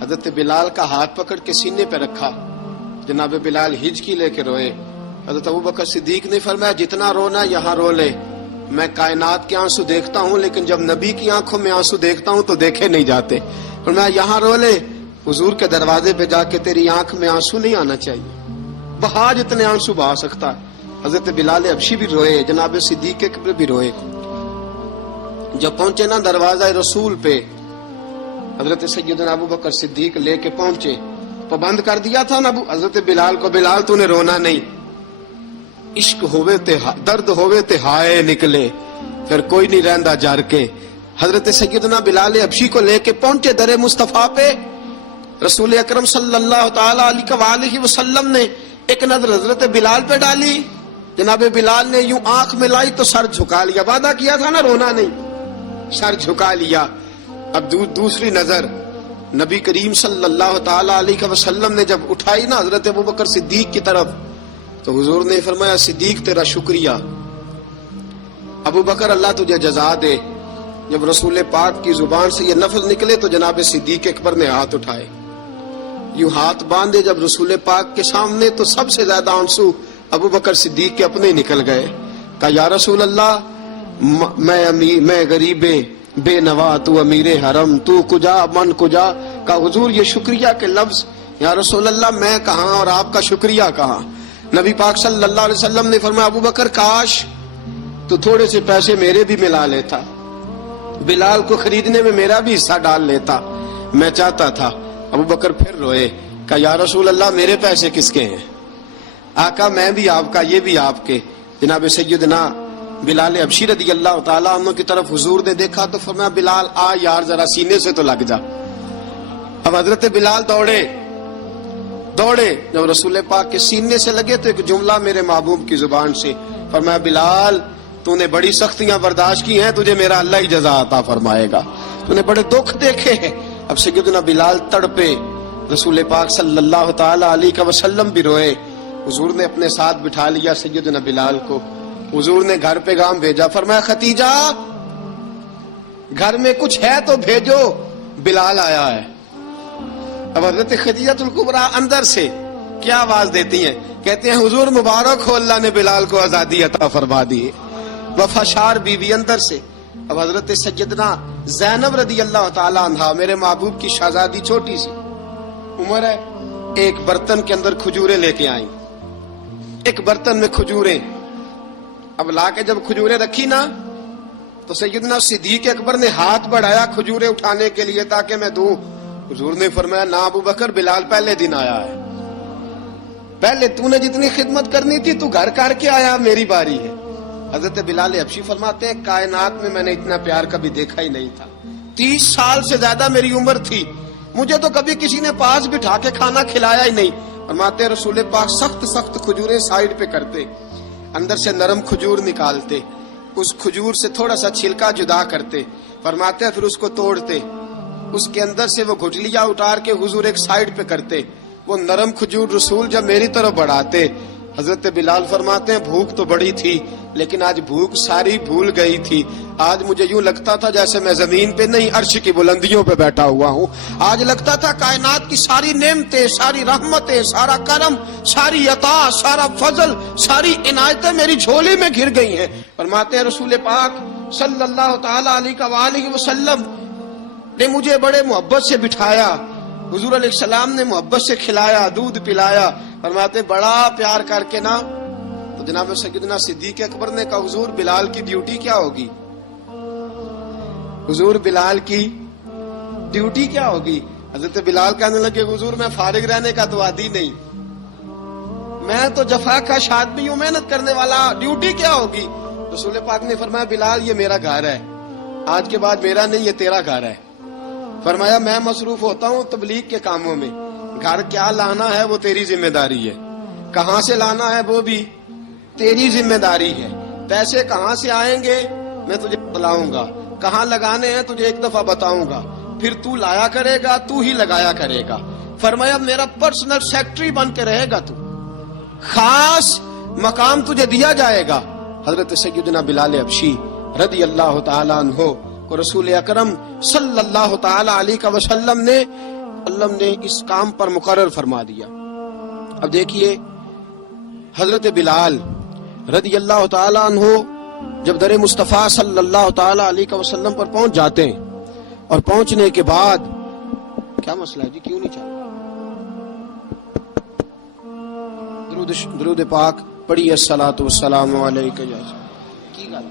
حضرت بلال کا ہاتھ پکڑ کے سینے پہ رکھا. جناب بلال ہچکی لے کے روئے. حضرت ابو بکر صدیق نے فرمایا جتنا رونا یہاں رو لے، میں کائنات کے آنسو دیکھتا ہوں لیکن جب نبی کی آنکھوں میں آنسو دیکھتا ہوں تو دیکھے نہیں جاتے. فرمایا یہاں رو لے، حضور کے دروازے پہ جا کے تیری آنکھ میں آنسو نہیں آنا چاہیے، بہا جتنے آنسو بہا سکتا ہے. حضرت بلال حبشی بھی روئے، جناب صدیق اکبر بھی روئے. جب پہنچے نا دروازہ رسول پہ، حضرت سیدنا ابو بکر صدیق لے کے پہنچے. پابند کر دیا تھا نا حضرت بلال کو، بلال تو نے رونا نہیں، عشق ہوئے تے درد ہوئے تے ہائے نکلے، پھر کوئی نہیں رہندا جار کے. حضرت سیدنا بلال حبشی کو لے کے پہنچے در مصطفیٰ پہ. رسول اکرم صلی اللہ تعالی علیہ وسلم نے ایک نظر حضرت بلال پہ ڈالی. جناب بلال نے یوں آنکھ ملائی تو سر جھکا لیا. وعدہ کیا تھا نا رونا نہیں، سر جھکا لیا. اب دوسری نظر نبی کریم صلی اللہ تعالی علیہ وسلم نے جب اٹھائی نا حضرت ابوبکر صدیق کی طرف تو حضور نے فرمایا صدیق تیرا شکریہ، ابو بکر اللہ تجھے جزا دے. جب رسول پاک کی زبان سے یہ لفظ نکلے تو جناب صدیق اکبر نے ہاتھ اٹھائے، یوں ہاتھ باندھے جب رسول پاک کے سامنے تو سب سے زیادہ آنسو ابو بکر صدیق کے اپنے نکل گئے. کہا یا رسول اللہ میں غریب بے نوا، تو امیر حرم، تو کجا من کجا. کہا حضور یہ شکریہ کے لفظ، یا رسول اللہ میں کہاں اور آپ کا شکریہ کہاں. نبی پاک صلی اللہ علیہ وسلم نے فرمایا ابو بکر کاش تو تھوڑے سے پیسے میرے بھی ملا لیتا، بلال کو خریدنے میں میرا بھی حصہ ڈال لیتا، میں چاہتا تھا. ابو بکر پھر روئے. کہا یا رسول اللہ میرے پیسے کس کے ہیں؟ آقا میں بھی آپ کا، یہ بھی آپ کے. جناب سیدنا بلال حبشی رضی اللہ تعالیٰ عنہ کی طرف حضور نے دیکھا تو فرمایا بلال آ یار ذرا سینے سے تو لگ جا. اب حضرت بلال دوڑے. جب رسول پاک کے سینے سے لگے تو ایک جملہ میرے محبوب کی زبان سے فرمایا بلال تو نے بڑی سختیاں برداشت کی ہیں، تجھے میرا اللہ ہی جزا عطا فرمائے گا، تو نے بڑے دکھ دیکھے ہیں. اب سیدنا بلال تڑپے. رسول پاک صلی اللہ تعالی علیہ وسلم بھی روئے. حضور نے اپنے ساتھ بٹھا لیا سیدنا بلال کو. حضور نے گھر پیغام بھیجا، فرمایا ختیجہ گھر میں کچھ ہے تو بھیجو، بلال آیا ہے. اب حضرت خدیجہ الکبریٰ اندر سے کیا آواز دیتی ہیں، کہتے ہیں حضور مبارک ہو، اللہ نے بلال کو آزادی عطا فرما دی. وفاشار بیوی اندر سے. اب حضرت سیدنا زینب رضی اللہ تعالی عنہا میرے محبوب کی شہزادی، چھوٹی سی عمر ہے، ایک برتن کے اندر کھجوریں لے کے آئیں. ایک برتن میں کھجوریں. اب لا کے جب کھجوریں رکھی نا تو سیدنا صدیق اکبر نے ہاتھ بڑھایا کھجوریں اٹھانے کے لیے تاکہ میں دوں. حضور نے فرمایا نہ ابو بکر، بلال پہلے دن آیا ہے، پہلے تو نے جتنی خدمت کرنی تھی تو گھر کر کے آیا، میری باری ہے. حضرت بلال حبشی فرماتے ہیں کائنات میں نے اتنا پیار کبھی دیکھا ہی نہیں تھا. 30 سال سے زیادہ میری عمر تھی، مجھے تو کبھی کسی نے پاس بٹھا کے کھانا کھلایا ہی نہیں. فرماتے ہیں رسول پاک سخت کھجوریں سائیڈ پہ کرتے، اندر سے نرم کھجور نکالتے، اس کھجور سے تھوڑا سا چھلکا جدا کرتے. فرماتے ہیں پھر اس کو توڑتے، اس کے اندر سے وہ گھٹلیاں اتار کے حضور ایک سائیڈ پہ کرتے. وہ نرم کھجور رسول جب میری طرف بڑھاتے، حضرت بلال فرماتے ہیں بھوک تو بڑی تھی لیکن آج بھوک ساری بھول گئی تھی. آج مجھے یوں لگتا تھا جیسے میں زمین پہ نہیں عرش کی بلندیوں پہ بیٹھا ہوا ہوں. آج لگتا تھا کائنات کی ساری نعمتیں، ساری رحمتیں، سارا کرم، ساری عطا، سارا فضل، ساری عنایتیں میری جھولی میں گر گئی ہیں. فرماتے ہیں رسول پاک صلی اللہ تعالی علیہ وآلہ وسلم نے مجھے بڑے محبت سے بٹھایا. حضور علیہ السلام نے محبت سے کھلایا، دودھ پلایا. فرماتے بڑا پیار کر کے نا تو جناب سیدنا صدیق اکبر نے کہا حضور بلال کی ڈیوٹی کیا ہوگی؟ حضور بلال کی ڈیوٹی کیا ہوگی؟ حضرت بلال کہنے لگے حضور میں فارغ رہنے کا تو عادی نہیں، میں تو جفا کا آدمی ہوں، محنت کرنے والا، ڈیوٹی کیا ہوگی؟ رسول پاک نے فرمایا بلال یہ میرا گھر ہے، آج کے بعد میرا نہیں یہ تیرا گھر ہے. فرمایا میں مصروف ہوتا ہوں تبلیغ کے کاموں میں، گھر کیا لانا ہے وہ تیری ذمہ داری ہے، کہاں سے لانا ہے وہ بھی تیری ذمہ داری ہے، پیسے کہاں سے آئیں گے میں تجھے بتلاؤں گا، کہاں لگانے ہیں تجھے ایک دفعہ بتاؤں گا، پھر تو لایا کرے گا، تو ہی لگایا کرے گا. فرمایا میرا پرسنل سیکٹری بن کے رہے گا، تو خاص مقام تجھے دیا جائے گا. حضرت سیدنا بلال حبشی رضی اللہ تعالی عنہ کو رسول اکرم صلی اللہ تعالی علیہ وسلم نے اس کام پر مقرر فرما دیا. اب دیکھیے حضرت بلال رضی اللہ تعالی عنہ جب در مصطفیٰ صلی اللہ تعالی علیہ وسلم پر پہنچ جاتے ہیں اور پہنچنے کے بعد کیا مسئلہ ہے جی کیوں نہیں چل رہا؟ درود پاک پڑھیے الصلاۃ والسلام علیک یا کی گل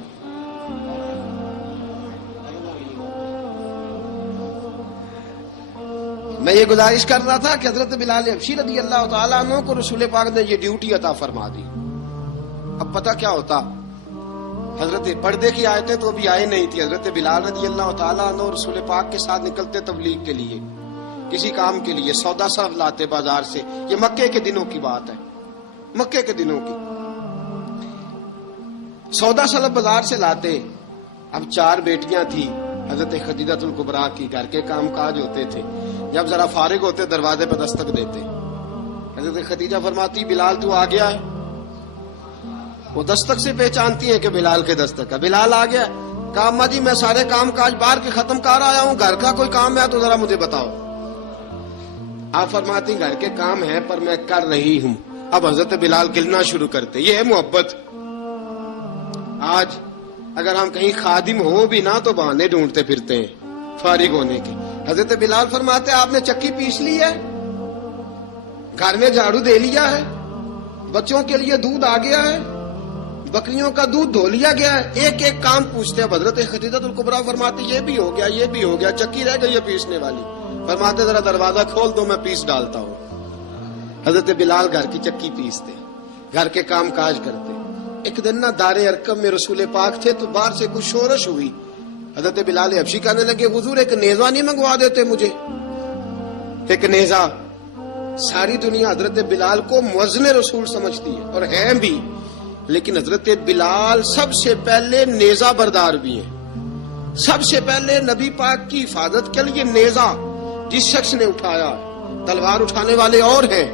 میں یہ گزارش کر رہا تھا کہ حضرت بلال حبشی رضی اللہ تعالیٰ عنہ کو رسول پاک نے یہ ڈیوٹی عطا فرما دی. اب پتہ کیا ہوتا، حضرت پردے کی آیتیں تو ابھی آئے نہیں تھی. حضرت بلال رضی اللہ تعالیٰ عنہ رسول پاک کے ساتھ نکلتے تبلیغ کے لیے، کسی کام کے لیے، سودا سب لاتے بازار سے. یہ مکے کے دنوں کی بات ہے، مکے کے دنوں کی. سودا سلب بازار سے لاتے. اب 4 بیٹیاں تھی حضرت خدیجہ الکبریٰ کی، گھر کے کام کاج ہوتے تھے. جب ذرا فارغ ہوتے دروازے پہ دستک دیتے. حضرت خدیجہ فرماتی بلال تو آ گیا ہے. وہ دستک سے پہچانتی ہیں کہ بلال کے دستک ہے. بلال آ گیا. کہا اماں جی میں سارے کام کاج باہر کے ختم کر آیا ہوں، گھر کا کوئی کام ہے تو ذرا مجھے بتاؤ. آپ فرماتی گھر کے کام ہیں پر میں کر رہی ہوں. اب حضرت بلال گلنا شروع کرتے. یہ ہے محبت. آج اگر ہم کہیں خادم ہو بھی نہ تو بہانے ڈھونڈتے پھرتے ہیں فارغ ہونے کے. حضرت بلال فرماتے آپ نے چکی پیس لی ہے، گھر میں جھاڑو دے لیا ہے، بچوں کے لیے دودھ آ گیا ہے، بکریوں کا دودھ دھو لیا گیا ہے. ایک ایک کام پوچھتے. اب حضرت خدیجہ الکبریٰ فرماتے یہ بھی ہو گیا، یہ بھی ہو گیا، چکی رہ گئی ہے پیسنے والی. فرماتے ذرا دروازہ کھول دو میں پیس ڈالتا ہوں. حضرت بلال گھر کی چکی پیستے، گھر کے کام کاج کرتے. ایک دن نہ دار ارقم میں رسول پاک تھے تو باہر سے کچھ شورش ہوئی. حضرت بلال حبشی کہنے لگے حضور ایک نیزہ نہیں منگوا دیتے مجھے؟ ایک نیزہ. ساری دنیا حضرت بلال کو مؤذن رسول سمجھتی ہے اور ہیں بھی، لیکن حضرت بلال سب سے پہلے نیزہ بردار بھی ہیں. سب سے پہلے نبی پاک کی حفاظت کے لیے نیزہ جس شخص نے اٹھایا، تلوار اٹھانے والے اور ہیں،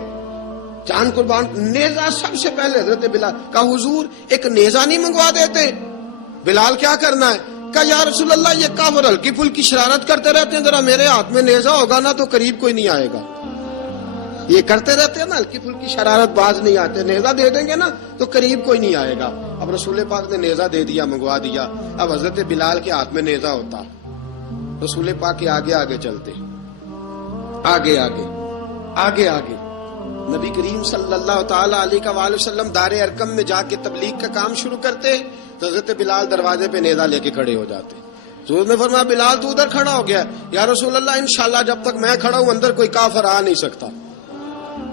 جان قربان. نیزہ سب سے پہلے حضرت بلال. کہا حضور ایک نیزہ نہیں منگوا دیتے؟ بلال کیا کرنا ہے؟ کہا یا رسول اللہ یہ کافر ہلکی پھلکی شرارت کرتے رہتے ہیں، ذرا میرے ہاتھ میں نیزہ ہوگا نا تو قریب کوئی نہیں آئے گا. یہ کرتے رہتے ہیں نا ہلکی پھلکی شرارت، باز نہیں آتے. نیزہ دے دیں گے نا تو قریب کوئی نہیں آئے گا. اب رسول پاک نے نیزہ دے دیا، منگوا دیا. اب حضرت بلال کے ہاتھ میں نیزہ ہوتا، رسول پاک کے آگے آگے چلتے، آگے آگے آگے آگے. نبی کریم صلی اللہ تعالی علیہ وآلہ وسلم دار ارقم میں جا کے تبلیغ کا کام شروع کرتے تو حضرت بلال دروازے پہ نیزہ لے کے کھڑے ہو جاتے. حضور نے فرمایا بلال تو ادھر کھڑا ہو گیا. یا رسول اللہ انشاءاللہ جب تک میں کھڑا ہوں اندر کوئی کافر آ نہیں سکتا،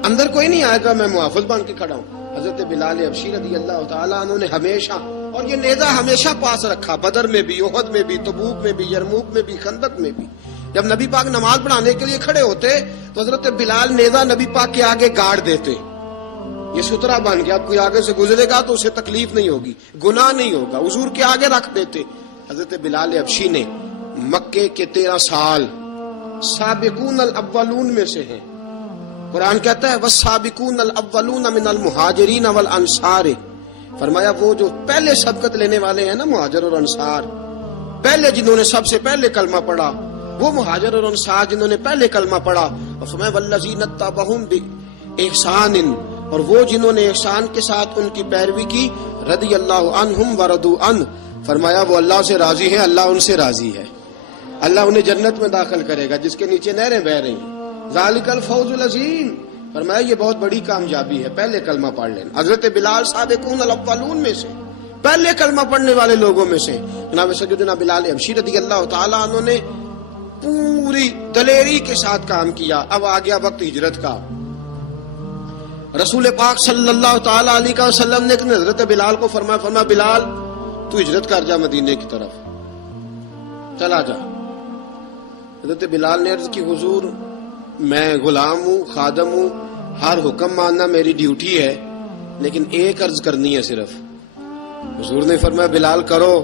اندر کوئی نہیں آئے گا، میں محافظ بن کے کھڑا ہوں. حضرت بلال حبشی رضی اللہ تعالیٰ عنہ نے ہمیشہ، اور یہ نیزہ ہمیشہ پاس رکھا، بدر میں بھی، احد میں بھی، تبوک میں بھی، یرموک میں بھی، خندق میں بھی. جب نبی پاک نماز پڑھانے کے لیے کھڑے ہوتے تو حضرت بلال نیزہ نبی پاک کے آگے گاڑ دیتے. یہ سترا بن گیا، اب کوئی آگے سے گزرے گا تو اسے تکلیف نہیں ہوگی، گناہ نہیں ہوگا. حضور کے آگے رکھ دیتے. حضرت بلال حبشی نے مکے کے 13 سال سابقون الاولون میں سے ہیں. قرآن کہتا ہے والسابقون الاولون من المہاجرین والانصار، فرمایا وہ جو پہلے سبقت لینے والے ہیں نا مہاجر اور انصار، پہلے جنہوں نے سب سے پہلے کلمہ پڑھا وہ مہاجر اور انصار جنہوں نے پہلے کلمہ پڑھا، اور فرمایا والذین اتبعوہم باحسان، اور وہ جنہوں نے احسان کے ساتھ ان کی پیروی کی، رضی اللہ عنہم ورضوا عنہ، فرمایا وہ اللہ سے راضی ہیں، اللہ ان سے راضی ہے، اللہ انہیں جنت میں داخل کرے گا جس کے نیچے نہریں بہ رہی ہیں، ذالک الفوز العظیم، فرمایا یہ بہت بڑی کامیابی ہے پہلے کلمہ پڑھ لینا۔ حضرت بلال سابقون الاولون میں سے، پہلے کلمہ پڑھنے والے لوگوں میں سے، جناب سیدنا بلال حبشی رضی اللہ تعالیٰ عنہ نے پوری دلیری کے ساتھ کام کیا۔ اب آ گیا وقت ہجرت کا، رسول پاک صلی اللہ تعالی علیہ وسلم نے حضرت بلال کو فرمایا بلال تو ہجرت کر جا مدینے کی طرف، چلا جا۔ حضرت بلال نے عرض کی حضور میں غلام ہوں، خادم ہوں، ہر حکم ماننا میری ڈیوٹی ہے، لیکن ایک عرض کرنی ہے صرف۔ حضور نے فرمایا بلال کرو۔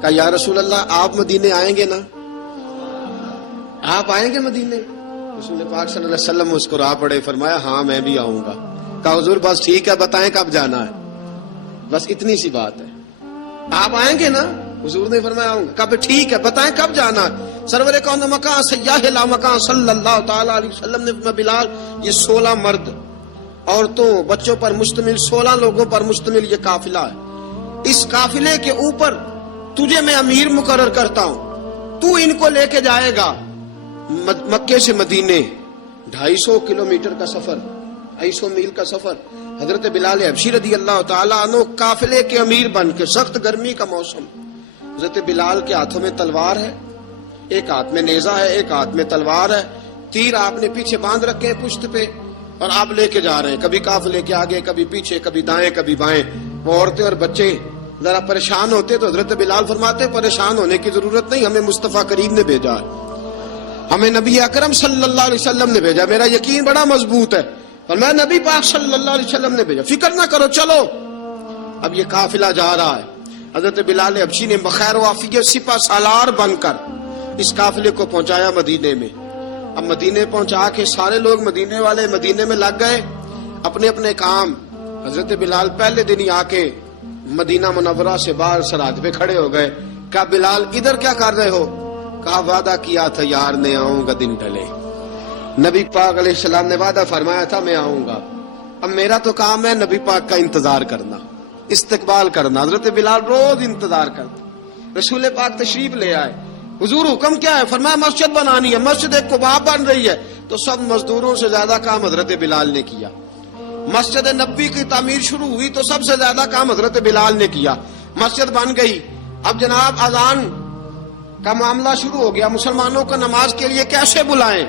کہا یا رسول اللہ آپ مدینے آئیں گے نا، آپ آئیں گے مدینے؟ رسول پاک صلی اللہ علیہ وسلم مسکرا پڑے، فرمایا ہاں میں بھی آؤں گا۔ کہا حضور بس ٹھیک ہے بتائیں کب جانا ہے، بس اتنی سی بات ہے، آپ آئیں گے نا؟ حضور نے فرمایا آؤں گا۔ کہا ٹھیک ہے بتائیں کب جانا ہے؟ سرور کون مکان سیاح لا مکان صلی اللہ تعالی علیہ وسلم نے فرمایا بلال یہ 16 مرد عورتوں بچوں پر مشتمل 16 لوگوں پر مشتمل یہ قافلہ ہے، اس قافلے کے اوپر تجھے میں امیر مقرر کرتا ہوں، تو ان کو لے کے جائے گا مکے سے مدینے، 250 کلومیٹر کا سفر، 250 میل کا سفر۔ حضرت بلال حبشی رضی اللہ تعالیٰ عنہ قافلے کے امیر بن کے، سخت گرمی کا موسم، حضرت بلال کے ہاتھوں میں تلوار ہے، ایک ہاتھ میں نیزہ ہے، ایک ہاتھ میں تلوار ہے، تیر آپ نے پیچھے باندھ رکھے ہیں پشت پہ، اور آپ لے کے جا رہے ہیں، کبھی قافلے کے آگے کبھی پیچھے، کبھی دائیں کبھی بائیں۔ وہ عورتیں اور بچے ذرا پریشان ہوتے تو حضرت بلال فرماتے پریشان ہونے کی ضرورت نہیں، ہمیں مصطفیٰ کریم نے بھیجا ہے، ہمیں نبی اکرم صلی اللہ علیہ وسلم نے بھیجا، میرا یقین بڑا مضبوط ہے، اور میں نبی پاک صلی اللہ علیہ وسلم نے بھیجا، فکر نہ کرو چلو۔ اب یہ قافلہ جا رہا ہے، حضرت بلال حبشی نے بخیر و عافیت سپہ سالار بن کر اس قافلے کو پہنچایا مدینے میں۔ اب مدینے پہنچا کے سارے لوگ مدینے والے مدینے میں لگ گئے اپنے اپنے کام۔ حضرت بلال پہلے دن ہی آ کے مدینہ منورہ سے باہر سرحد پہ کھڑے ہو گئے۔ کہا بلال ادھر کیا کر رہے ہو؟ کہا وعدہ کیا تھا یار نے آؤں گا دن ڈھلے، نبی پاک علیہ السلام نے وعدہ فرمایا تھا میں آؤں گا، اب میرا تو کام ہے نبی پاک کا انتظار کرنا، استقبال کرنا۔ حضرت بلال روز انتظار کرتے، رسول پاک تشریف لے آئے، حضور حکم کیا ہے؟ فرمایا مسجد بنانی ہے، مسجد قباء بن رہی ہے، تو سب مزدوروں سے زیادہ کام حضرت بلال نے کیا۔ مسجد نبوی کی تعمیر شروع ہوئی تو سب سے زیادہ کام حضرت بلال نے کیا، مسجد بن گئی۔ اب جناب اذان کا معاملہ شروع ہو گیا، مسلمانوں کو نماز کے لیے کیسے بلائیں؟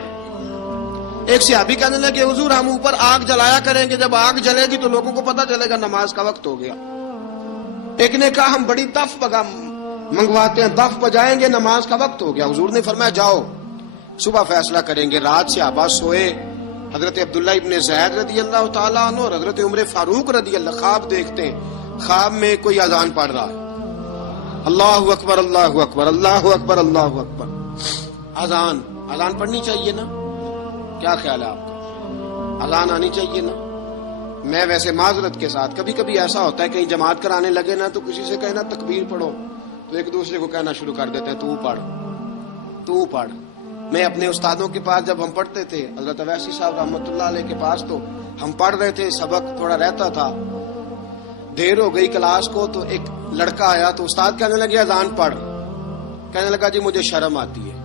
ایک صحابی کہنے لگے حضور ہم اوپر آگ جلایا کریں گے، جب آگ جلے گی تو لوگوں کو پتہ چلے گا نماز کا وقت ہو گیا۔ ایک نے کہا ہم بڑی دف منگواتے ہیں، دف بجائیں گے، نماز کا وقت ہو گیا۔ حضور نے فرمایا جاؤ صبح فیصلہ کریں گے۔ رات سے صحابہ سوئے، حضرت عبداللہ ابن زید رضی اللہ تعالیٰ عنہ اور حضرت عمر فاروق رضی اللہ خواب دیکھتے ہیں، خواب میں کوئی اذان پڑھ رہا ہے، اللہ اکبر اللہ اکبر اللہ اکبر اللہ اکبر، اذان پڑھنی چاہیے نا؟ کیا خیال ہے آپ کا؟ اذان آنی چاہیے نا؟ میں ویسے معذرت کے ساتھ کبھی کبھی ایسا ہوتا ہے کہیں جماعت کرانے لگے نا تو کسی سے کہنا تکبیر پڑھو تو ایک دوسرے کو کہنا شروع کر دیتے ہیں تو پڑھ۔ میں اپنے استادوں کے پاس جب ہم پڑھتے تھے، حضرت اویسی صاحب رحمۃ اللہ علیہ کے پاس، تو ہم پڑھ رہے تھے، سبق تھوڑا رہتا تھا، دیر ہو گئی کلاس کو تو ایک لڑکا آیا تو استاد کہنے لگے اذان پڑھ، کہنے لگا جی مجھے شرم آتی ہے۔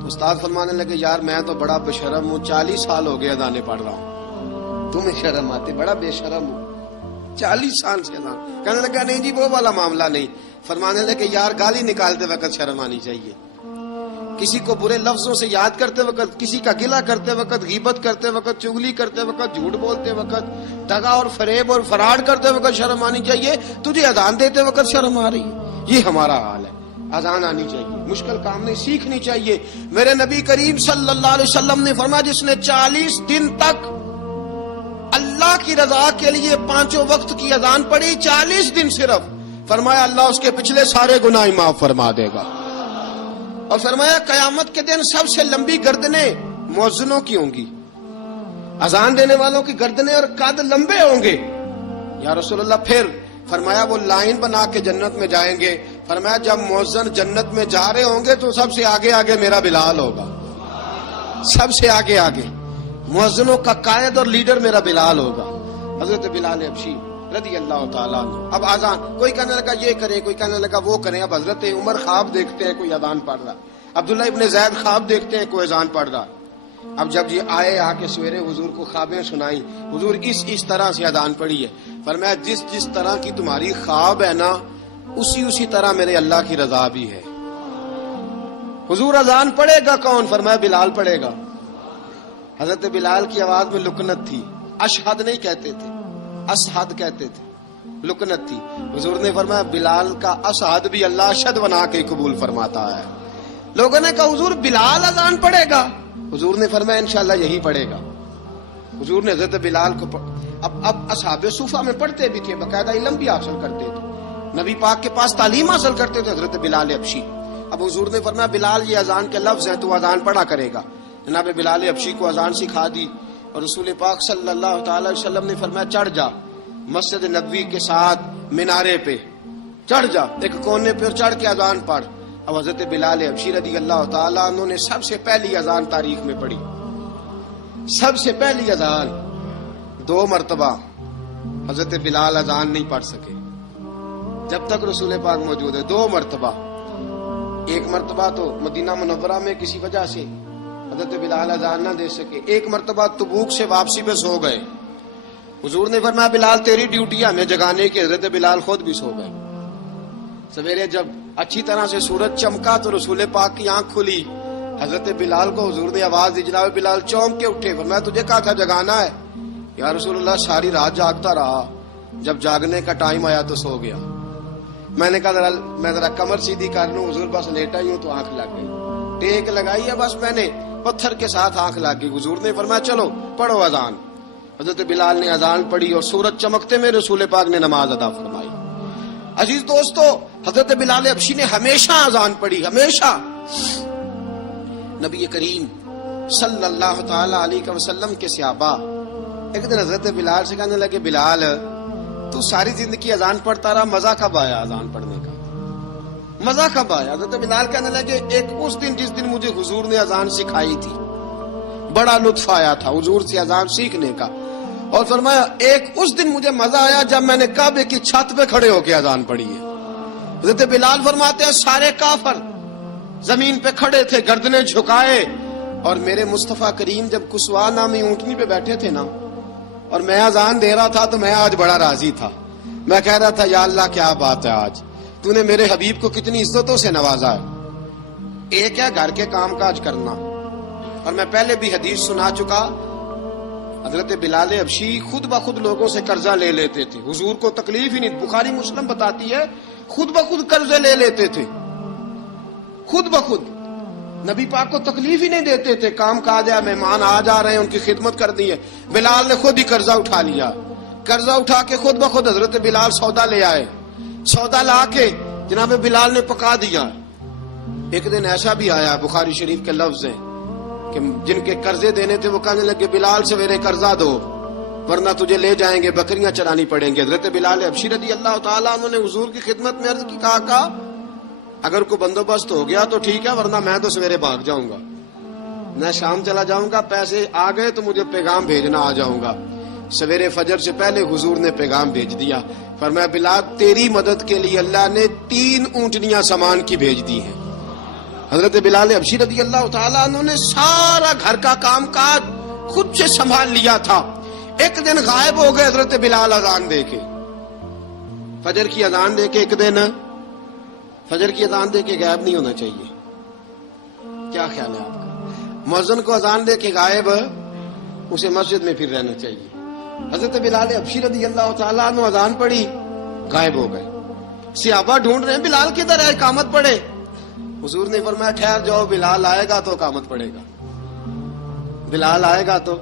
تو استاد فرمانے لگے یار میں تو بڑا بے شرم ہوں، 40 سال ہو گئے اذانیں پڑھ رہا ہوں، تمہیں شرم آتی؟ بڑا بے شرم ہوں، 40 سال سے اذان۔ کہنے لگا نہیں جی وہ والا معاملہ نہیں۔ فرمانے لگے یار گالی نکالتے وقت شرم آنی چاہیے، کسی کو برے لفظوں سے یاد کرتے وقت، کسی کا گلہ کرتے وقت، غیبت کرتے وقت، چغلی کرتے وقت، جھوٹ بولتے وقت، دغا اور فریب اور فراڈ کرتے وقت شرم آنی چاہیے، تجھے اذان دیتے وقت شرم آ رہی ہے۔ یہ ہمارا حال ہے، اذان آنی چاہیے، مشکل کام نہیں، سیکھنی چاہیے۔ میرے نبی کریم صلی اللہ علیہ وسلم نے فرمایا جس نے 40 دن تک اللہ کی رضا کے لیے 5 وقت کی اذان پڑھی، 40 دن صرف، فرمایا اللہ اس کے پچھلے سارے گناہ معاف فرما دے گا۔ اور فرمایا قیامت کے دن سب سے لمبی گردنیں مؤذنوں کی ہوں گی، اذان دینے والوں کی گردنیں اور قد لمبے ہوں گے. یا رسول اللہ پھر؟ فرمایا وہ لائن بنا کے جنت میں جائیں گے. فرمایا جب مؤذن جنت میں جا رہے ہوں گے تو سب سے آگے آگے میرا بلال ہوگا. سب سے آگے آگے مؤذنوں کا قائد اور لیڈر میرا بلال ہوگا. حضرت بلال حبشی رضی اللہ تعالیٰ عنہ. اب اذان کوئی کہنے لگا یہ کریں, کوئی کہنے لگا وہ کریں. اب حضرت عمر خواب دیکھتے ہیں کوئی اذان پڑھ رہا, عبداللہ ابن زید خواب دیکھتے ہیں کوئی اذان پڑھ رہا. اب جب یہ آئے آ کے سویرے حضور کو خوابیں سنائی, حضور اس طرح سے اذان پڑھی ہے. فرمایا جس طرح کی تمہاری خواب ہے نا اسی طرح میرے اللہ کی رضا بھی ہے. حضور اذان پڑھے گا کون؟ فرمایا بلال پڑھے گا. حضرت بلال کی آواز میں لکنت تھی. اشہد نہیں کہتے تھے, اشہد کہتے تھے, لکنت تھی. حضور نے فرمایا بلال کا اشہد بھی اللہ اشہد بنا کے قبول فرماتا ہے. لوگوں نے کہا حضور بلال اذان پڑھے گا؟ حضور نے فرمایا انشاءاللہ یہی پڑھے گا. حضور نے حضرت بلال کو اب اصحاب صوفہ میں پڑھتے بھی تھے, باقاعدہ علم بھی حاصل کرتے تھے, نبی پاک کے پاس تعلیم حاصل کرتے تھے حضرت بلال حبشی. اب حضور نے فرمایا بلال یہ اذان کے لفظ ہیں تو اذان پڑھا کرے گا. جناب بلال حبشی کو اذان سکھا دی اور رسول پاک صلی اللہ تعالی وسلم نے فرمایا چڑھ جا مسجد نبوی کے ساتھ مینارے پہ, چڑھ جا ایک کونے پہ اور چڑھ کے اذان پڑھ. اب حضرت بلال حبشی رضی اللہ تعالیٰ عنہ نے سب سے پہلی اذان تاریخ میں پڑھی. سب سے پہلی اذان 2 مرتبہ حضرت بلال اذان نہیں پڑھ سکے جب تک رسول پاک موجود ہے. 2 مرتبہ. ایک مرتبہ تو مدینہ منورہ میں کسی وجہ سے حضرت بلال اذان نہ دے سکے. ایک مرتبہ تبوک سے واپسی پہ سو گئے. حضور نے فرمایا بلال تیری ڈیوٹی ہے ہمیں جگانے کی. حضرت بلال خود بھی سو گئے. سویرے جب اچھی طرح سے سورج چمکا تو رسول پاک کی آنکھ کھلی. حضرت بلال کو حضور نے آواز دی, جناب بلال چونک کے اٹھے. فرمایا تجھے کہا تھا جگانا ہے. یا رسول اللہ ساری رات جاگتا رہا, جب جاگنے کا ٹائم آیا تو سو گیا. میں نے کہا میں ذرا کمر سیدھی کر لوں. حضور بس لیٹا ہی ہوں تو آنکھ لگ گئی. ٹیک لگائی ہے بس میں نے, پتھر کے ساتھ آنکھ لگ گئی. حضور نے فرمایا چلو پڑھو اذان. حضرت بلال نے اذان پڑھی اور سورج چمکتے میں رسول پاک نے نماز ادا فرمائی. عزیز دوستو حضرت بلال حبشی نے ہمیشہ اذان پڑھی, ہمیشہ. نبی کریم صلی اللہ تعالی علیہ وسلم کے صحابہ ایک دن حضرت بلال سے کہنے لگے بلال تو ساری زندگی اذان پڑھتا رہا, مزہ کب آیا اذان پڑھنے کا, مزہ کب آیا؟ حضرت بلال کہنے لگے ایک اس دن جس دن مجھے حضور نے اذان سکھائی تھی بڑا لطف آیا تھا حضور سے اذان سیکھنے کا. اور فرمایا ایک اس دن مجھے مزہ آیا جب میں نے کعبے کی چھت پہ کھڑے ہو کے اذان پڑھی ہے. حضرت بلال فرماتے ہیں سارے کافر زمین پہ کھڑے تھے گردنیں جھکائے, اور میرے مصطفیٰ کریم جب کسوا نامی اونٹنی پہ بیٹھے تھے نا اور میں اذان دے رہا تھا تو میں آج بڑا راضی تھا. میں کہہ رہا تھا یا اللہ کیا بات ہے, آج تو نے میرے حبیب کو کتنی عزتوں سے نوازا ہے. ایک ہے گھر کے کام کاج کرنا, اور میں پہلے بھی حدیث سنا چکا, حضرت بلال حبشی خود بخود لوگوں سے قرضہ لے لیتے تھے. حضور کو تکلیف ہی نہیں, بخاری مسلم بتاتی ہے خود بخود قرضے لے لیتے تھے, خود بخود. نبی پاک کو تکلیف ہی نہیں دیتے تھے. کام کاج ہے, مہمان آ جا رہے ہیں, ان کی خدمت کرنی ہے. بلال نے خود ہی قرضہ اٹھا لیا. قرضہ اٹھا کے خود بخود حضرت بلال سودا لے آئے. سودا لا کے جناب بلال نے پکا دیا. ایک دن ایسا بھی آیا, بخاری شریف کے لفظ ہیں کہ جن کے قرضے دینے تھے وہ کہنے لگے بلال سویرے قرضہ دو ورنہ تجھے لے جائیں گے, بکریاں چرانی پڑیں گے. حضرت بلال حبشی رضی اللہ تعالیٰ عنہ نے حضور کی خدمت میں عرض کی, کہا اگر کوئی بندوبست ہو گیا تو ٹھیک ہے ورنہ میں تو سویرے بھاگ جاؤں گا, میں شام چلا جاؤں گا, پیسے آ گئے تو مجھے پیغام بھیجنا آ جاؤں گا. سویرے فجر سے پہلے حضور نے پیغام بھیج دیا. فرمایا بلال تیری مدد کے لیے اللہ نے 3 اونٹنیاں سامان کی بھیج دی ہیں. حضرت بلال حبشی رضی اللہ تعالیٰ عنہ نے سارا گھر کا کام کاج خود سے سنبھال لیا تھا. ایک دن غائب ہو گئے حضرت بلال اذان دے کے, فجر کی اذان دے کے. ایک دن فجر کی اذان دے کے غائب نہیں ہونا چاہیے. کیا خیال ہے آپ کا؟ مؤذن کو اذان دے کے غائب اسے مسجد میں پھر رہنا چاہیے. حضرت بلال حبشی رضی اللہ تعالیٰ عنہ اذان پڑھی, غائب ہو گئے. صحابہ ڈھونڈ رہے ہیں بلال کدھر ہے, اقامت پڑھے. حضور نے فرمایا ٹھہر جاؤ, بلال آئے گا تو اقامت پڑھے گا. بلال آئے گا تو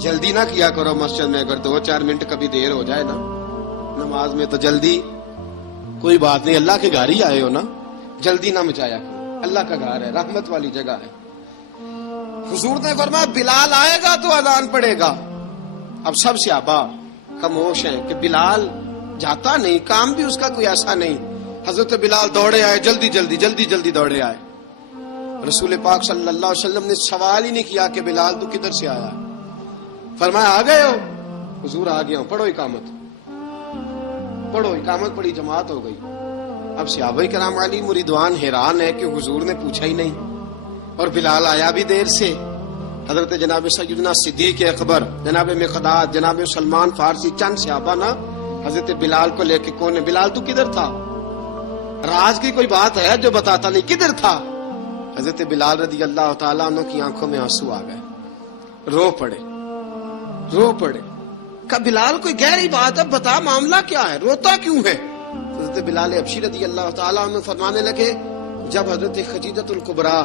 جلدی نہ کیا کرو مسجد میں. اگر 2-4 منٹ کبھی دیر ہو جائے نا نماز میں تو جلدی کوئی بات نہیں, اللہ کے گھر ہی آئے ہو نا, جلدی نہ مچایا کرو. اللہ کا گھر ہے, رحمت والی جگہ ہے. حضور نے فرمایا بلال آئے گا تو اذان پڑے گا. اب سب صحابہ خاموش ہیں کہ بلال جاتا نہیں, کام بھی اس کا کوئی ایسا نہیں. حضرت بلال دوڑے آئے, جلدی جلدی جلدی جلدی دوڑے آئے. رسول پاک صلی اللہ علیہ وسلم نے سوال ہی نہیں کیا کہ بلال تو کدھر سے آیا, فرمایا آ گئے ہو؟ حضور آ گیا ہوں. پڑھو اقامت, پڑھو اقامت. پڑھی, جماعت ہو گئی. اب صحابہ کرام علیہم رضوان حیران ہے کہ حضور نے پوچھا ہی نہیں اور بلال آیا بھی دیر سے. حضرت جناب سیدنا صدیق اکبر, جناب مقداد, جناب سلمان فارسی, چند صحابہ نا حضرت بلال کو لے کے کون ہے, بلال تو کدھر تھا؟ راز کی کوئی بات ہے جو بتاتا نہیں, کدھر تھا؟ حضرت بلال رضی اللہ تعالیٰ عنہ کی آنکھوں میں آنسو آ گئے, رو پڑے, رو پڑے. کہ بلال کوئی گہری بات ہے, بتا معاملہ کیا ہے, روتا کیوں ہے؟ حضرت بلال حبشی رضی اللہ تعالیٰ عنہ فرمانے لگے جب حضرت خدیجہ الکبریٰ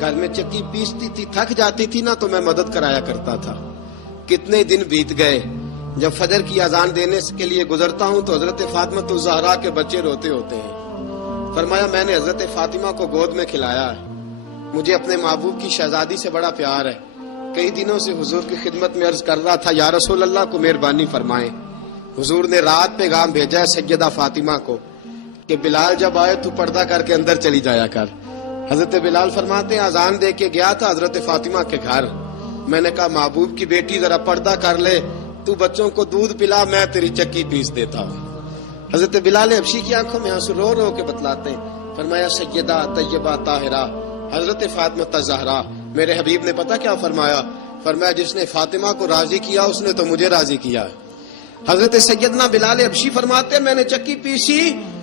گھر میں چکی پیستی تھی, تھک جاتی تھی نا, تو میں مدد کرایا کرتا تھا. کتنے دن بیت گئے, جب فجر کی اذان دینے کے لیے گزرتا ہوں تو حضرت فاطمہ الزہرا کے بچے روتے ہوتے ہیں. فرمایا میں نے حضرت فاطمہ کو گود میں کھلایا ہے, مجھے اپنے محبوب کی شہزادی سے بڑا پیار ہے. کئی دنوں سے حضور کی خدمت میں عرض کر رہا تھا یا رسول اللہ کو مہربانی فرمائیں. حضور نے رات پیغام بھیجا ہے سیدہ فاطمہ کو کہ بلال جب آئے تو پردہ کر کے اندر چلی جایا کر. حضرت بلال فرماتے ہیں اذان دے کے گیا تھا حضرت فاطمہ کے گھر, میں نے کہا محبوب کی بیٹی ذرا پردہ کر لے, تو بچوں کو دودھ پلا, میں تیری چکی پیس دیتا ہوں. حضرت بلال حبشی کی آنکھوں میں آنسو رو رو کے بتلاتے ہیں. فرمایا سیدہ طیبہ طاہرہ حضرت فاطمہ الزہرا, میرے حبیب نے پتہ کیا فرمایا؟ فرمایا جس نے فاطمہ کو راضی کیا اس نے تو مجھے راضی کیا. حضرت سیدنا بلال حبشی فرماتے میں نے چکی پیسی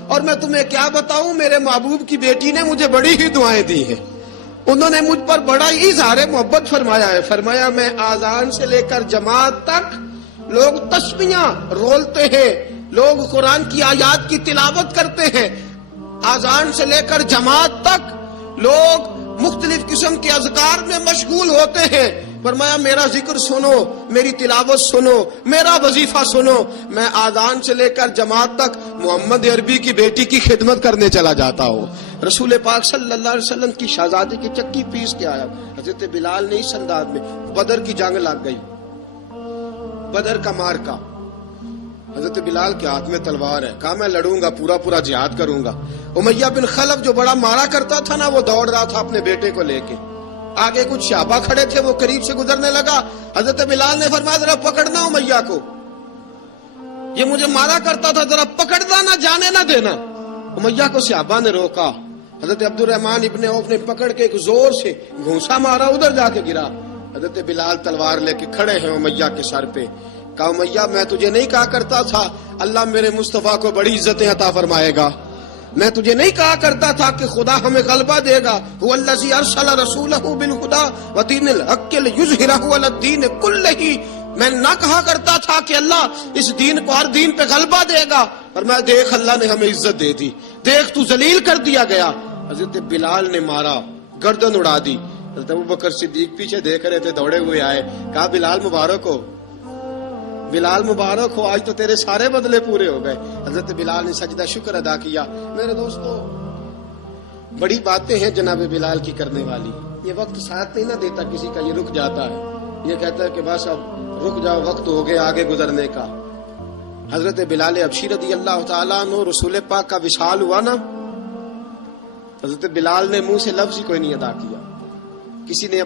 اور میں تمہیں کیا بتاؤں, میرے محبوب کی بیٹی نے مجھے بڑی ہی دعائیں دی ہیں, انہوں نے مجھ پر بڑا ہی اظہار محبت فرمایا ہے. فرمایا میں آذان سے لے کر جماعت تک لوگ تسبیحاں رولتے ہیں, لوگ قرآن کی آیات کی تلاوت کرتے ہیں, آذان سے لے کر جماعت تک لوگ مختلف قسم کے اذکار میں مشغول ہوتے ہیں. فرمایا میرا ذکر سنو, میری تلاوت سنو, میرا وظیفہ سنو, میں آذان سے لے کر جماعت تک محمد عربی کی بیٹی کی خدمت کرنے چلا جاتا ہوں. رسول پاک صلی اللہ علیہ وسلم کی شہزادی کی چکی پیس کے آیا. حضرت بلال نے اس انداز میں, بدر کی جنگ لگ گئی, بدر کا مارکا, حضرت بلال کے ہاتھ میں تلوار ہے, کہا میں لڑوں گا, پورا پورا جہاد کروں گا. امیہ بن خلف جو بڑا مارا کرتا تھا نا, وہ دوڑ رہا تھا اپنے بیٹے کو لے کے, آگے کچھ صحابہ کھڑے تھے, وہ قریب سے گزرنے لگا. حضرت بلال نے فرمایا ذرا پکڑنا امیہ کو, یہ مجھے مارا کرتا تھا, ذرا پکڑنا, نہ جانے نہ دینا. امیہ کو صحابہ نے روکا. حضرت عبد الرحمن ابن عوف نے پکڑ کے ایک زور سے گھونسا مارا, ادھر جا کے گرا. حضرت بلال تلوار لے کے کھڑے ہیں امیہ کے سر پہ. کہا امیہ میں تجھے نہیں کہا کرتا تھا اللہ میرے مصطفیٰ کو بڑی عزتیں عطا فرمائے گا, میں تجھے نہیں کہا کرتا تھا کہ خدا ہمیں غلبہ دے گا, هو الذی ارسل رسولہ بالہدی ودین الحق لیظہرہ علی الدین کلہ, میں نہ کہا کرتا تھا کہ اللہ اس دین کو ہر دین پہ غلبہ دے گا, اور میں دیکھ اللہ نے ہمیں عزت دے دی, دیکھ تو ذلیل کر دیا گیا. حضرت بلال نے مارا, گردن اڑا دی. حضرت ابوبکر صدیق پیچھے دیکھ رہے تھے, دوڑے ہوئے آئے, کہا بلال مبارک ہو, بلال مبارک ہو, آج تو تیرے سارے بدلے پورے ہو گئے. حضرت بلال نے سجدہ شکر ادا کیا. میرے دوستو بڑی باتیں ہیں جناب بلال کی کرنے والی, یہ وقت ساتھ نہیں نہ دیتا کسی کا, یہ رک جاتا ہے, یہ کہتا ہے کہ بس اب رک جاؤ, وقت ہو گیا آگے گزرنے کا. حضرت بلال حبشی رضی اللہ تعالیٰ عنہ رسول پاک کا وصال ہوا نا, حضرت بلال نے منہ سے لفظ ہی کوئی نہیں ادا کیا. کسی نے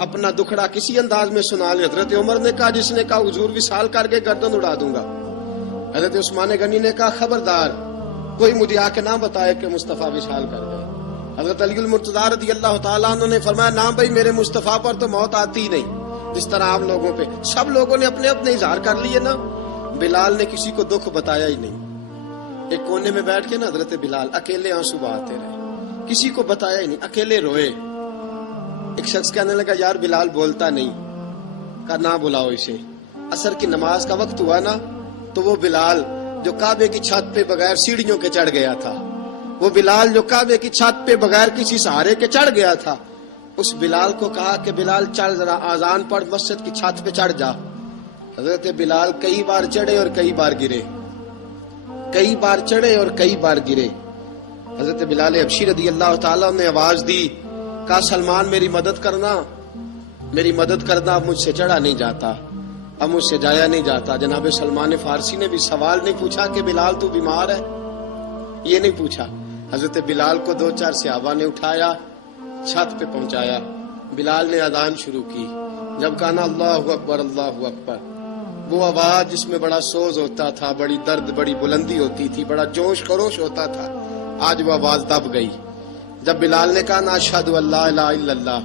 اپنا دکھڑا کسی انداز میں سنا لیا. حضرت عمر نے کہا, جس نے کہا حضور وصال کر کے گردن اڑا دوں گا. حضرت عثمان غنی نے کہا خبردار کوئی مجھے آ کے نہ بتائے کہ مصطفیٰ وصال کر گئے. حضرت علی المرتضیٰ رضی اللہ تعالیٰ عنہ نے فرمایا نہ بھائی میرے مصطفیٰ پر تو موت آتی ہی نہیں, جس طرح آپ لوگوں پہ. سب لوگوں نے اپنے اپنے اظہار کر لیے نا, بلال نے کسی کو دکھ بتایا ہی نہیں. ایک کونے میں بیٹھ کے نا حضرت بلال اکیلے آنسو بہاتے رہے, کسی کو بتایا ہی نہیں, اکیلے روئے. ایک شخص کہنے لگا یار بلال بولتا نہیں, کہا نہ بلاؤ اسے. عصر کی نماز کا وقت ہوا نا, تو وہ بلال جو کعبے کی چھت پہ بغیر سیڑھیوں کے چڑھ گیا تھا, وہ بلال جو کعبے کی چھت پہ بغیر کسی سہارے کے چڑھ گیا تھا, اس بلال کو کہا کہ بلال چل ذرا آذان پڑھ, مسجد کی چھت پہ چڑھ جا. حضرت بلال کئی بار چڑھے اور کئی بار گرے, کئی بار چڑھے اور کئی بار گرے. حضرت بلال حبشی رضی اللہ تعالیٰ نے آواز دی, کہا سلمان میری مدد کرنا، میری مدد کرنا، اب مجھ سے چڑھا نہیں جاتا، اب مجھ سے جایا نہیں جاتا۔ جناب سلمان فارسی نے بھی سوال نہیں پوچھا کہ بلال تو بیمار ہے، یہ نہیں پوچھا۔ حضرت بلال کو 2-4 صحابہ نے اٹھایا، چھت پہ پہنچایا، بلال نے اذان شروع کی۔ جب کہا نا اللہ اکبر اللہ اکبر، وہ آواز جس میں بڑا سوز ہوتا تھا، بڑی درد، بڑی بلندی ہوتی تھی، بڑا جوش خروش ہوتا تھا، آج وہ آواز دب گئی۔ جب بلال نے کہا نا اشہد ان لا الہ الا اللہ،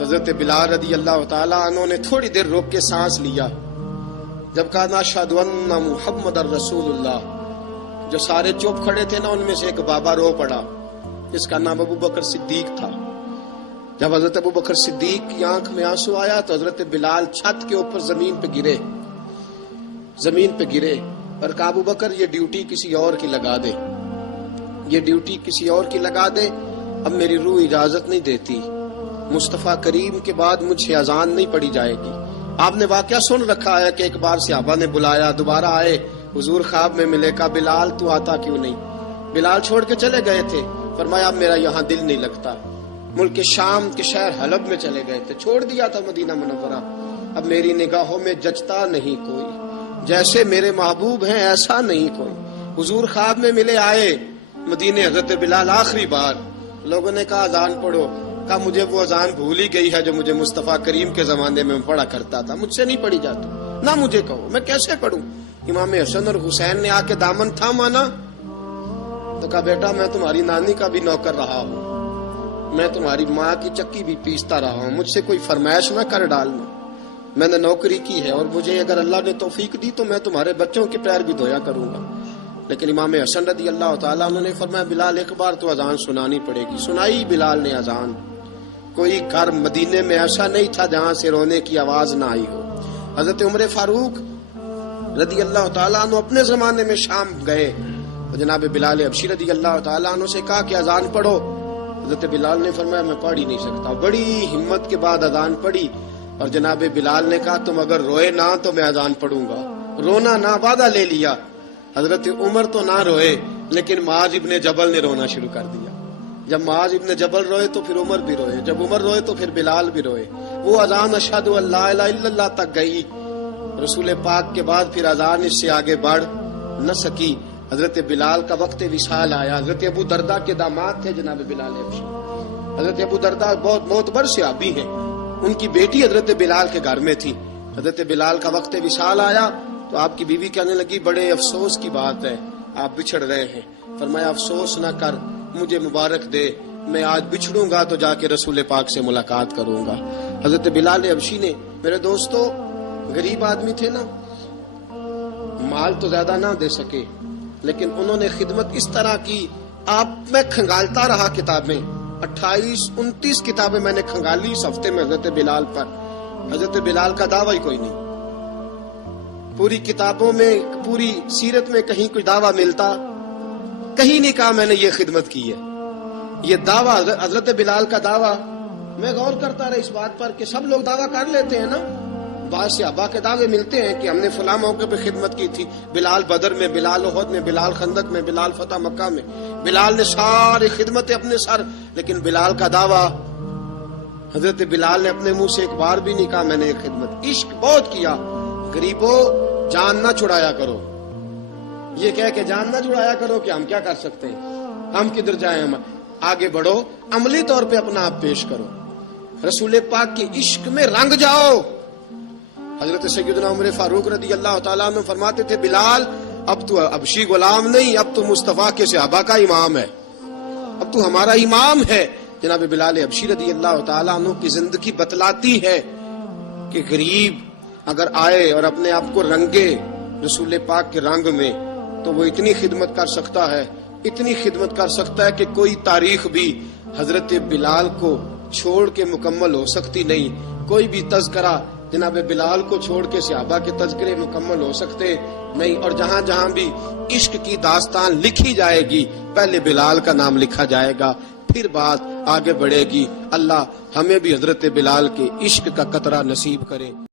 حضرت بلال رضی اللہ تعالیٰ عنہ نے تھوڑی دیر روک کے سانس لیا۔ جب کہا نا اشہد ان محمد رسول اللہ، جو سارے چپ کھڑے تھے نا ان میں سے ایک بابا رو پڑا، جس کا نام ابو بکر صدیق تھا۔ جب حضرت ابو بکر صدیق کی آنکھ میں آنسو آیا تو حضرت بلال چھت کے اوپر زمین پہ گرے، زمین پہ گرے اور کہا ابو بکر یہ ڈیوٹی کسی اور کی لگا دے، یہ ڈیوٹی کسی اور کی لگا دے، اب میری روح اجازت نہیں دیتی، مصطفیٰ کریم کے بعد مجھ سے اذان نہیں پڑی جائے گی۔ آپ نے واقعہ سن رکھا ہے کہ ایک بار صحابہ نے بلایا، دوبارہ آئے، حضور خواب میں ملے، کہا بلال تو آتا کیوں نہیں؟ بلال چھوڑ کے چلے گئے تھے، فرمایا اب میرا یہاں دل نہیں لگتا، ملک شام کے شہر حلب میں چلے گئے تھے، چھوڑ دیا تھا مدینہ منورہ، اب میری نگاہوں میں جچتا نہیں کوئی، جیسے میرے محبوب ہیں ایسا نہیں کوئی۔ حضور خواب میں ملے، آئے مدینے، حضرت بلال آخری بار، لوگوں نے کہا اذان پڑھو، کہا مجھے وہ اذان بھول ہی گئی ہے جو مجھے مصطفیٰ کریم کے زمانے میں پڑھا کرتا تھا، مجھ سے نہیں پڑھی جاتی، نہ مجھے کہو، میں کیسے پڑھوں؟ امام حسن اور حسین نے آ کے دامن تھاما نا، تو کہا بیٹا میں تمہاری نانی کا بھی نوکر رہا ہوں، میں تمہاری ماں کی چکی بھی پیستا رہا ہوں، مجھ سے کوئی فرمائش نہ کر ڈالنا، میں نے نوکری کی ہے، اور مجھے اگر اللہ نے توفیق دی تو میں تمہارے بچوں کے پیر بھی دھویا کروں گا۔ لیکن امام حسن رضی اللہ تعالیٰ عنہ نے فرمایا بلال ایک بار تو اذان سنانی پڑے گی۔ سنائی بلال نے اذان۔ کوئی گھر مدینے میں ایسا نہیں تھا جہاں سے رونے کی آواز نہ آئی ہو۔ حضرت عمر فاروق رضی اللہ تعالیٰ عنہ اپنے زمانے میں شام گئے، جناب بلال حبشی رضی اللہ تعالیٰ عنہ سے کہا کہ اذان پڑھو، حضرت بلال نے فرمایا میں پڑھ ہی نہیں سکتا، بڑی ہمت کے بعد اذان پڑھی، اور جناب بلال نے کہا تم اگر روئے نہ تو میں اذان پڑھوں گا، رونا نہ، وعدہ لے لیا۔ حضرت عمر تو نہ روئے، لیکن معاذ ابن جبل نے رونا شروع کر دیا۔ جب معاذ ابن جبل روئے تو پھر عمر بھی روئے، جب عمر روئے تو پھر بلال بھی روئے۔ وہ اذان اشہد ان لا الہ الا اللہ تک گئی، رسول پاک کے بعد پھر اذان اس سے آگے بڑھ نہ سکی۔ حضرت بلال کا وقت وصال آیا۔ حضرت ابو درداء کے داماد تھے جناب بلال حبشی۔ حضرت ابو درداء بہت معتبر صحابی ہیں، ان کی بیٹی حضرت بلال کے گھر میں تھی۔ حضرت بلال کا وقت وصال آیا تو آپ کی بیوی کہنے لگی بڑے افسوس کی بات ہے، آپ بچھڑ رہے ہیں۔ فرمایا افسوس نہ کر، مجھے مبارک دے، میں آج بچھڑوں گا تو جا کے رسول پاک سے ملاقات کروں گا۔ حضرت بلال حبشی نے، میرے دوستو، غریب آدمی تھے نا، مال تو زیادہ نہ دے سکے، لیکن انہوں نے خدمت اس طرح کی، آپ میں کھنگالتا رہا کتابیں، 28-29 کتابیں میں نے کھنگالی اس ہفتے میں حضرت بلال پر۔ حضرت بلال کا دعویٰ ہی کوئی نہیں، پوری کتابوں میں، پوری سیرت میں کہیں کوئی دعویٰ ملتا؟ کہیں نہیں کہا میں نے یہ خدمت کی ہے۔ یہ دعویٰ حضرت بلال کا دعویٰ، میں غور کرتا رہا اس بات پر کہ سب لوگ دعویٰ کر لیتے ہیں نا، بعض صحابہ کے دعوے ملتے ہیں کہ ہم نے فلاں موقع پہ خدمت کی تھی، بلال بدر میں، بلال احد میں، بلال خندق میں، بلال فتح مکہ میں، بلال نے ساری خدمتیں اپنے سر، لیکن بلال کا دعویٰ، حضرت بلال نے اپنے منہ سے ایک بار بھی نہیں کہا میں نے یہ خدمت۔ عشق بہت کیا۔ غریبوں جان نہ چھڑایا کرو، یہ کہہ کہ جان نہ چھڑایا کرو کہ ہم کیا کر سکتے ہیں، ہم کدھر جائیں، ہم آگے بڑھو، عملی طور پہ اپنا آپ پیش کرو، رسول پاک کے عشق میں رنگ جاؤ۔ حضرت سیدنا عمر فاروق رضی اللہ تعالیٰ عنہ فرماتے تھے بلال اب تو حبشی غلام نہیں، اب تو مصطفیٰ کے صحابہ کا امام ہے، اب تو ہمارا امام ہے۔ جناب بلال حبشی رضی اللہ تعالیٰ عنہ کی زندگی بتلاتی ہے کہ غریب اگر آئے اور اپنے آپ کو رنگے رسول پاک کے رنگ میں تو وہ اتنی خدمت کر سکتا ہے، اتنی خدمت کر سکتا ہے کہ کوئی تاریخ بھی حضرت بلال کو چھوڑ کے مکمل ہو سکتی نہیں، کوئی بھی تذکرہ جناب بلال کو چھوڑ کے صحابہ کے تذکرے مکمل ہو سکتے نہیں، اور جہاں جہاں بھی عشق کی داستان لکھی جائے گی پہلے بلال کا نام لکھا جائے گا، پھر بات آگے بڑھے گی۔ اللہ ہمیں بھی حضرت بلال کے عشق کا قطرہ نصیب کرے۔